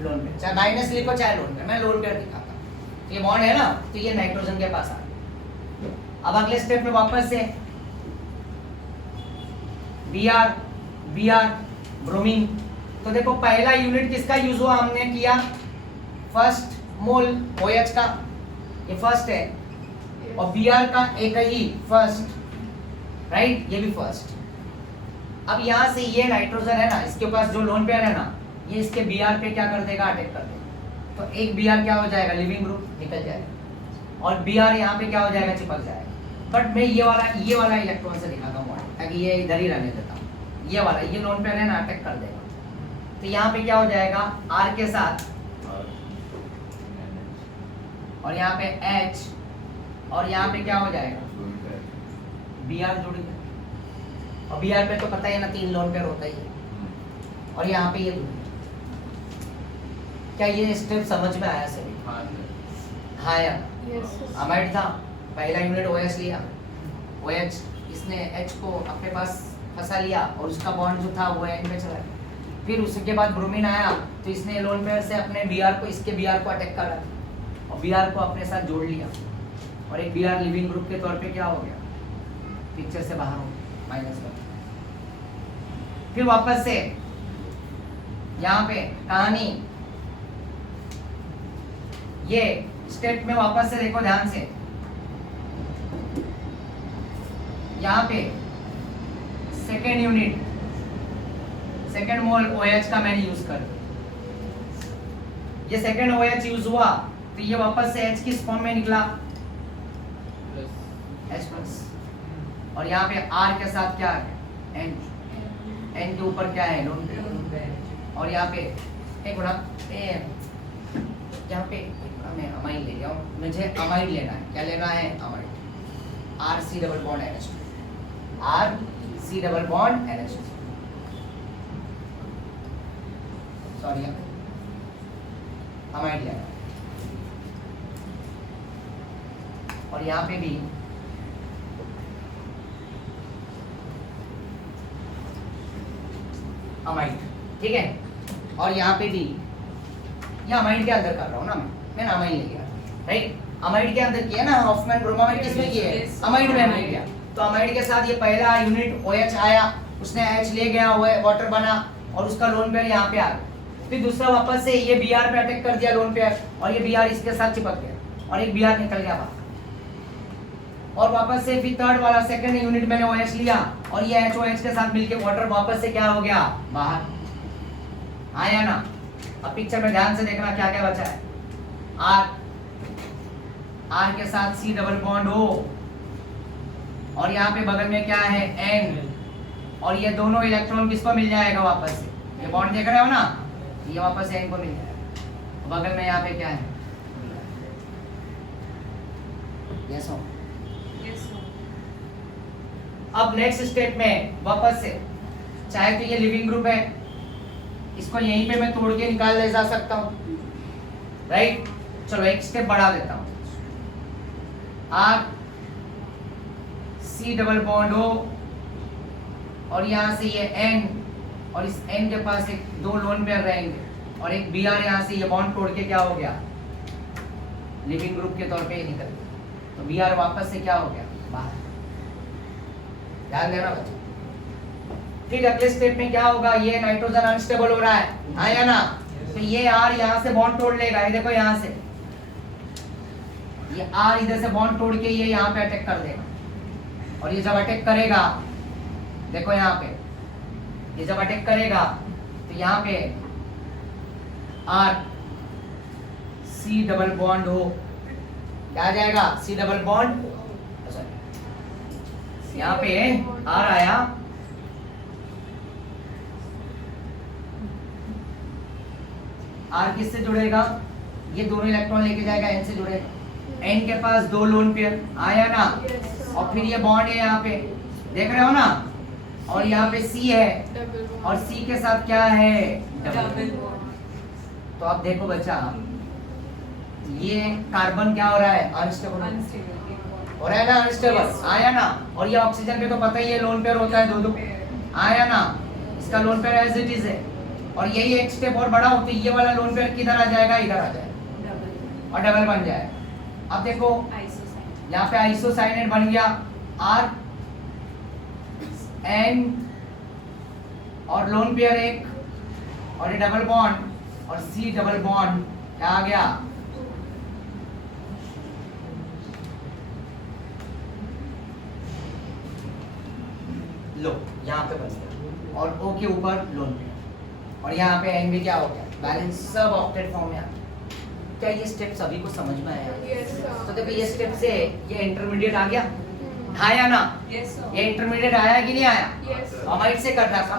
Lone pair. चाहे माइनस लिखो चाहे लोन पेयर, मैं लोन पेयर दिखाता हूँ। ये बॉन्ड है ना, तो ये नाइट्रोजन के पास आ गया। अब अगले स्टेप में वापस से Br ब्रोमीन। तो देखो पहला यूनिट किसका यूज हुआ? हमने किया फर्स्ट मोल OH का, ये फर्स्ट है, और Br का एक ही फर्स्ट, राइट? ये भी फर्स्ट। अब यहाँ से ये नाइट्रोजन है ना, इसके पास जो लोन पेयर है ना, ये इसके Br पे क्या कर देगा? अटैक कर देगा। तो एक Br क्या हो जाएगा? लिविंग ग्रुप निकल जाएगा और Br यहाँ पे क्या हो जाएगा? चिपक जाएगा। बट मैं ये वाला इलेक्ट्रॉन से दिखाता हूँ ताकि ये इधर ही रहने देता हूँ। ये वाला, ये लोन पेयर है ना, अटैक कर देगा। तो यहाँ पे क्या हो जाएगा? R के साथ और यहाँ पे H और यहाँ पे क्या हो जाएगा? Br जुड़ गया। और Br पे तो पता है ना 3 लोन पेयर होता ही है। और यहाँ पे ये क्या ये स्टेप समझ में आया सभी? हाँ यार, अमाइड था, पहला यूनिट OH लिया, OH इसने H को अपने पास फंसा लिया और उसका बॉन्ड जो था वो N में चला गया। फिर उसके बाद ब्रोमीन आया तो इसने लोन पेयर से अपने Br को, इसके Br को अटैक करा और Br को अपने साथ जोड़ लिया और एक Br लिविंग ग्रुप के तौर पे क्या हो गया? पिक्चर से बाहर हो गया, माइनस का। फिर वापस से यहाँ पे कहानी ये स्टेप में वापस से देखो ध्यान से। यहाँ पे second unit, second mole OH का मैंने यूज कर, ये सेकेंड OH यूज हुआ तो ये वापस से H किस फॉर्म में निकला, H प्लस, और यहाँ पे R के साथ क्या है, N, N के ऊपर क्या है, लोन पेयर, और यहाँ पे एक गुणा यहाँ पे मैं अमाइन ले लिया हूँ, मुझे अमाइन लेना है, क्या लेना है, amine, R C double bond NH2, R C double bond NH2, sorry amine लेना, और यहाँ पे भी अमाइन, ठीक है, और यहाँ पे भी ये अमाइड के अंदर कर रहा हूँ ना मैंने अमाइड ले लिया, राइट, अमाइड के अंदर किया ना, हॉफमैन ब्रोमाइड किसमें किया है, अमाइड में हमने किया, तो अमाइड के साथ ये पहला यूनिट OH आया, उसने H ले गया, वाटर बना, और उसका लोन पेयर यहाँ पे आ गया, फिर दूसरा वापस से ये Br पे अटैक कर दिया लोन पेयर, और ये Br इसके साथ चिपक गया, और एक Br निकल गया बाहर, और वापस से फिर थर्ड वाला सेकंड यूनिट मैंने OH लिया, और ये HOH के साथ मिलके वाटर वापस से क्या हो गया, बाहर आया ना। अब पिक्चर में ध्यान से देखना क्या क्या बचा है, R के साथ C डबल बॉन्ड O, और यहाँ पे बगल में क्या है N, और ये दोनों इलेक्ट्रॉन किसको मिल जाएगा वापस से, ये बॉन्ड देख रहे हो ना, ये वापस से N को मिल जाएगा, बगल में यहाँ पे क्या है, यस हो। अब नेक्स्ट स्टेप में वापस से, चाहे तो ये लिविंग ग्रुप है, इसको यहीं पे मैं तोड़ के निकाल ले जा सकता हूँ, राइट, चलो एक स्टेप बढ़ा देता हूँ, R C double bond O, और यहाँ से ये N, और इस N के पास एक दो लोन पेयर रहेंगे, और एक Br यहाँ से ये बॉन्ड तोड़ के क्या हो गया, लिविंग ग्रुप के तौर पे निकल गया, तो Br वापस से क्या हो गया, बाहर, ध्यान देना बच्चा। फिर अगले स्टेप में क्या होगा, ये नाइट्रोजन अनस्टेबल हो रहा है, आया ना, तो ये R यहाँ से बॉन्ड तोड़ लेगा, ये देखो यहाँ से ये R इधर से बॉन्ड तोड़ के ये यहाँ पे अटैक कर देगा, और ये जब अटैक करेगा, देखो यहाँ पे ये जब अटैक करेगा तो यहाँ पे R C डबल बॉन्ड हो, क्या आ जाएगा, C डबल बॉन्ड, यहाँ पे R आया, R किससे जुड़ेगा, ये दोनों इलेक्ट्रॉन लेके जाएगा N से जुड़ेगा, N के पास दो लोन पेयर, आया ना, और फिर ये बॉन्ड है यहाँ पे, देख रहे हो ना, और यहाँ पे C है, और C के साथ क्या है, डबल। तो अब देखो बच्चा, ये कार्बन क्या हो रहा है, अनस्टेबल हो रहा है ना, अनस्टेबल, आया ना, और ये ऑक्सीजन पे तो पता ही है लोन पेयर होता है दो, आया ना, इसका lone pair as it is है, और यही एक स्टेप और बड़ा हो तो ये वाला लोन पेयर किधर आ जाएगा, इधर आ जाएगा, और डबल बन जाएगा। अब देखो यहाँ पे आइसोसाइनेट बन गया, R N, और लोन पेयर एक, और ये डबल बॉन्ड, और C डबल बॉन्ड क्या आ गया, लो यहाँ पे बन गया, और O के ऊपर लोन पेयर, और यहाँ पे N भी क्या हो गया, बैलेंस, सब ऑक्टेट फॉर्म में आ गया। क्या ये स्टेप सभी को समझ में आया? तो देखो ये स्टेप से ये इंटरमीडिएट आ गया, आया ना, ये इंटरमीडिएट आया कि नहीं आया, अमाइड से करना था,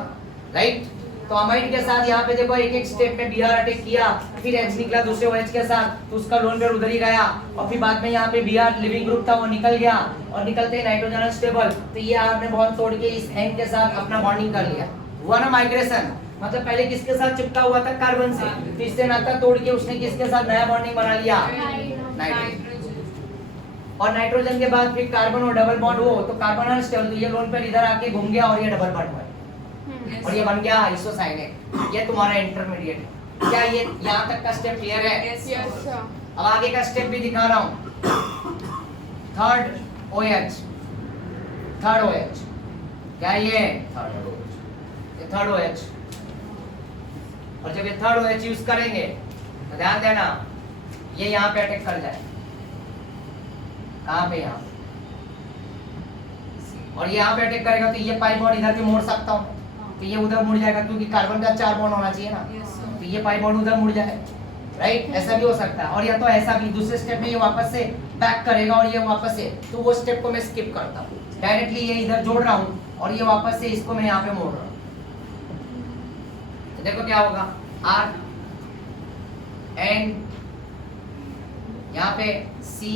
राइट, तो अमाइड के साथ यहाँ पे देखो एक एक स्टेप में Br अटैक किया, फिर H निकला दूसरे OH के साथ, तो उसका लोन पेयर उधर ही गया, और फिर बाद में यहाँ पे Br लिविंग ग्रुप था वो निकल गया, और निकलते ही नाइट्रोजन अनस्टेबल, तो ये R ने बॉन्ड तोड़ के इस N के साथ अपना बॉन्डिंग कर लिया, हुआ ना माइग्रेशन, मतलब पहले किसके साथ चिपका हुआ था, कार्बन से, फिर इससे नाता तोड़ के उसने किसके साथ नया बॉन्डिंग बना लिया, नाइट्रोजन, और नाइट्रोजन के बाद फिर कार्बन और डबल बॉन्ड हो, तो कार्बन अनस्टेबल, तो ये लोन पेयर इधर आके घूम गया, और ये डबल बॉन्ड बन, और ये बन गया आइसोसाइनेट, ये तुम्हारा इंटरमीडिएट है। क्या ये यहाँ तक का स्टेप क्लियर है? अब आगे का स्टेप भी दिखा रहा हूँ, थर्ड OH, क्या ये थर्ड OH, और जब ये थर्ड OH यूज करेंगे तो ध्यान देना ये यहाँ पे अटैक कर जाए, कहाँ पे, यहाँ, और ये यहाँ पे अटैक करेगा तो ये पाई बॉन्ड इधर भी मोड़ सकता हूँ, तो ये उधर मुड़ जाएगा, क्योंकि कार्बन का 4 बॉन्ड होना चाहिए ना, तो ये पाई बॉन्ड उधर मुड़ जाए, राइट, ऐसा भी हो सकता है। और या तो ऐसा भी, दूसरे स्टेप में ये वापस से बैक करेगा और ये वापस से, तो वो स्टेप को मैं स्किप करता हूँ, डायरेक्टली ये इधर जोड़ रहा हूँ और ये वापस से इसको मैं यहाँ पे मोड़ रहा हूँ। तो देखो क्या होगा, आर एन, यहाँ पे सी,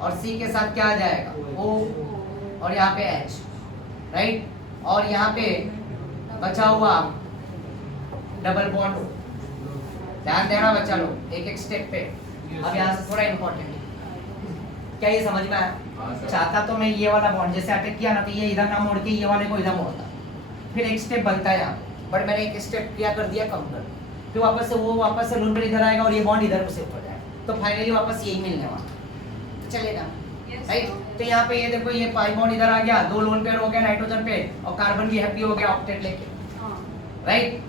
और सी के साथ क्या आ जाएगा, ओ, और यहाँ पे एच, राइट। और यहाँ पे बचा हुआ डबल बॉन्ड, ध्यान देना बच्चा लोग एक एक स्टेप पे। अब यहाँ से थोड़ा इंपॉर्टेंट, क्या ये समझ में आया? हाँ, सर। चाहता तो मैं ये वाला बॉन्ड जैसे अटैक किया ना, तो ये इधर ना मोड़ के ये वाले को इधर मोड़ता, फिर एक स्टेप बनता है यहाँ, बट मैंने एक स्टेप क्या कर दिया, कम कर, फिर वापस से वो वापस से लोन पर इधर आएगा और ये बॉन्ड इधर से ऊपर जाएगा, तो फाइनली वापस यही मिलने वाला, तो चलेगा, राइट। तो यहाँ पे ये देखो, ये पाई बॉन्ड इधर आ गया, 2 लोन पेयर हो गया नाइट्रोजन पे, और कार्बन भी हैप्पी हो गया ऑक्टेट लेके, राइट।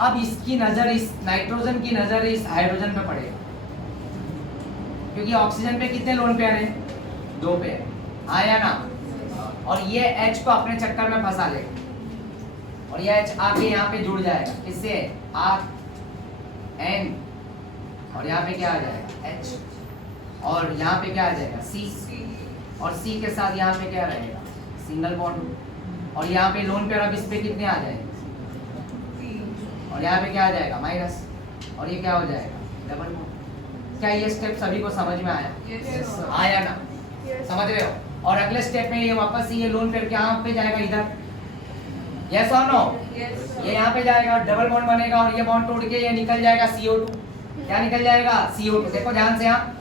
अब इसकी नजर, इस नाइट्रोजन की नजर इस हाइड्रोजन पे पड़ेगा, क्योंकि ऑक्सीजन पे कितने लोन पेयर हैं, 2 पेयर, आया ना। और ये H को अपने चक्कर में फंसा लेगा, और ये H आके यहाँ पे जुड़ जाएगा, किससे, R N, और यहाँ पे क्या आ जाएगा, H, और यहाँ पे क्या आ जाएगा, C, और C के साथ यहाँ पे क्या रहेगा, सिंगल बॉन्ड, और यहाँ पे लोन पेयर अब इस पे कितने आ जाएंगे, और यहाँ पे क्या आ जाएगा, माइनस, और ये क्या हो जाएगा, डबल बॉन्ड। क्या ये स्टेप सभी को समझ में आया? आया ना, समझ रहे हो? और अगले स्टेप में ये वापस ये लोन पेयर यहाँ पे जाएगा, इधर, यस और नो, ये यहाँ पे जाएगा, डबल बॉन्ड बनेगा, और ये बॉन्ड तोड़ के ये निकल जाएगा CO2, क्या निकल जाएगा, CO2। देखो ध्यान से यहाँ,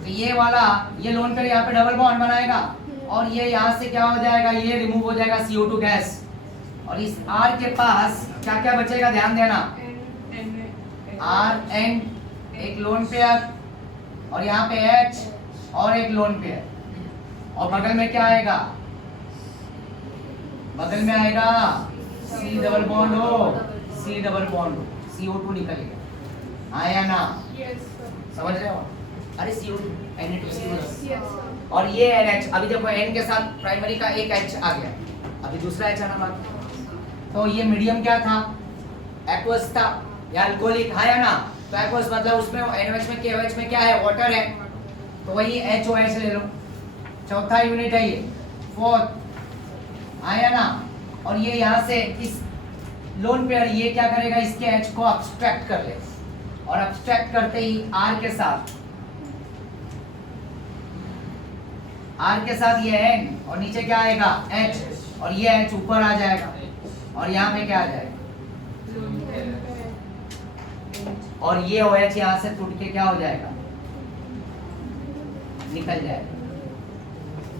तो ये वाला, ये लोन पेयर यहाँ पे डबल बॉन्ड बनाएगा, और ये यहाँ से क्या हो जाएगा, ये रिमूव हो जाएगा CO2 गैस, और इस R के पास क्या क्या बचेगा, ध्यान देना, R N, एक लोन पेयर, और यहाँ पे H, और एक लोन पेयर, और बगल में क्या आएगा, बगल में आएगा C डबल बॉन्ड हो, C डबल बॉन्ड हो, CO2 निकलेगा, आया ना, समझ रहे हो? अरे CO2 Na2CO2, और ये NH, अभी देखो N के साथ प्राइमरी का एक H आ गया, अभी दूसरा H आना बाकी। तो ये मीडियम क्या था, एक्वस था या अल्कोहलिक, आया ना। तो एक्वस मतलब उसमें NH में KOH में क्या है, वाटर है, तो वही HOH ले लो, चौथा यूनिट है ये, फोर्थ, आया ना। और ये यहाँ से इस लोन पेयर ये क्या करेगा, इसके H को अब्स्ट्रैक्ट कर ले, और अब्स्ट्रैक्ट करते ही R के साथ ये N, और नीचे क्या आएगा, H, और ये H ऊपर आ जाएगा, और यहाँ पे क्या आ जाएगा, और ये OH यहाँ से टूट के क्या हो जाएगा, निकल जाएगा।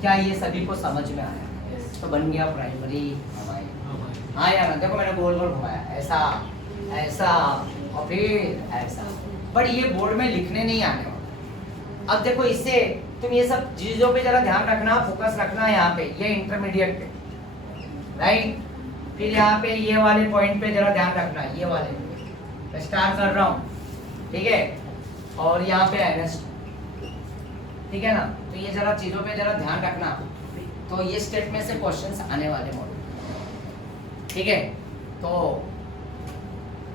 क्या ये सभी को समझ में आया? तो बन गया प्राइमरी अमाइन। हाँ यार, देखो मैंने गोल गोल घुमाया, ऐसा ऐसा और फिर ऐसा, बट ये बोर्ड में लिखने नहीं आने वाला। अब देखो इससे तुम ये सब चीजों पे जरा ध्यान रखना, फोकस रखना। यहाँ पे ये इंटरमीडिएट पे, राइट, फिर यहाँ पे ये वाले पॉइंट पे जरा ध्यान रखना, ये वाले मैं स्टार्ट कर रहा हूँ, ठीक है, और यहाँ पे NH, ठीक है ना। तो ये जरा चीजों पे जरा ध्यान रखना, तो ये स्टेप में से क्वेश्चंस आने वाले मॉडल, ठीक है। तो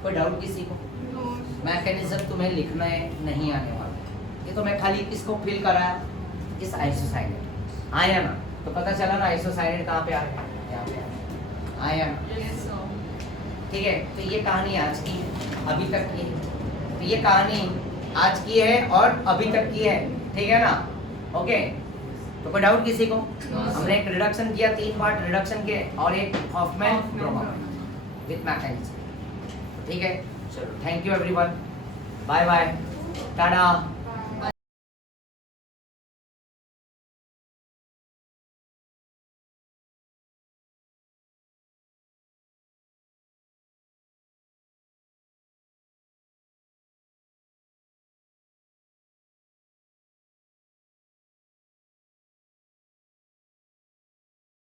कोई डाउट किसी को? मैकेनिज्म तुम्हें लिखना है, नहीं आने वाला, ये तो मैं खाली इसको फिल कराया, इस आइसोसाइनेट आया ना, तो पता चला ना आइसोसाइनेट कहाँ पे आ गया, यहाँ पे आया ना, ठीक है। तो ये कहानी आज की अभी तक की है, तो ये कहानी आज की है और अभी तक की है, ठीक है ना, ओके। तो कोई डाउट किसी को? हमने एक रिडक्शन किया, 3 पार्ट रिडक्शन के, और एक हॉफमैन ब्रोमाइन विद मैकेनिज्म, ठीक है। चलो, thank you everyone, bye bye, Tata.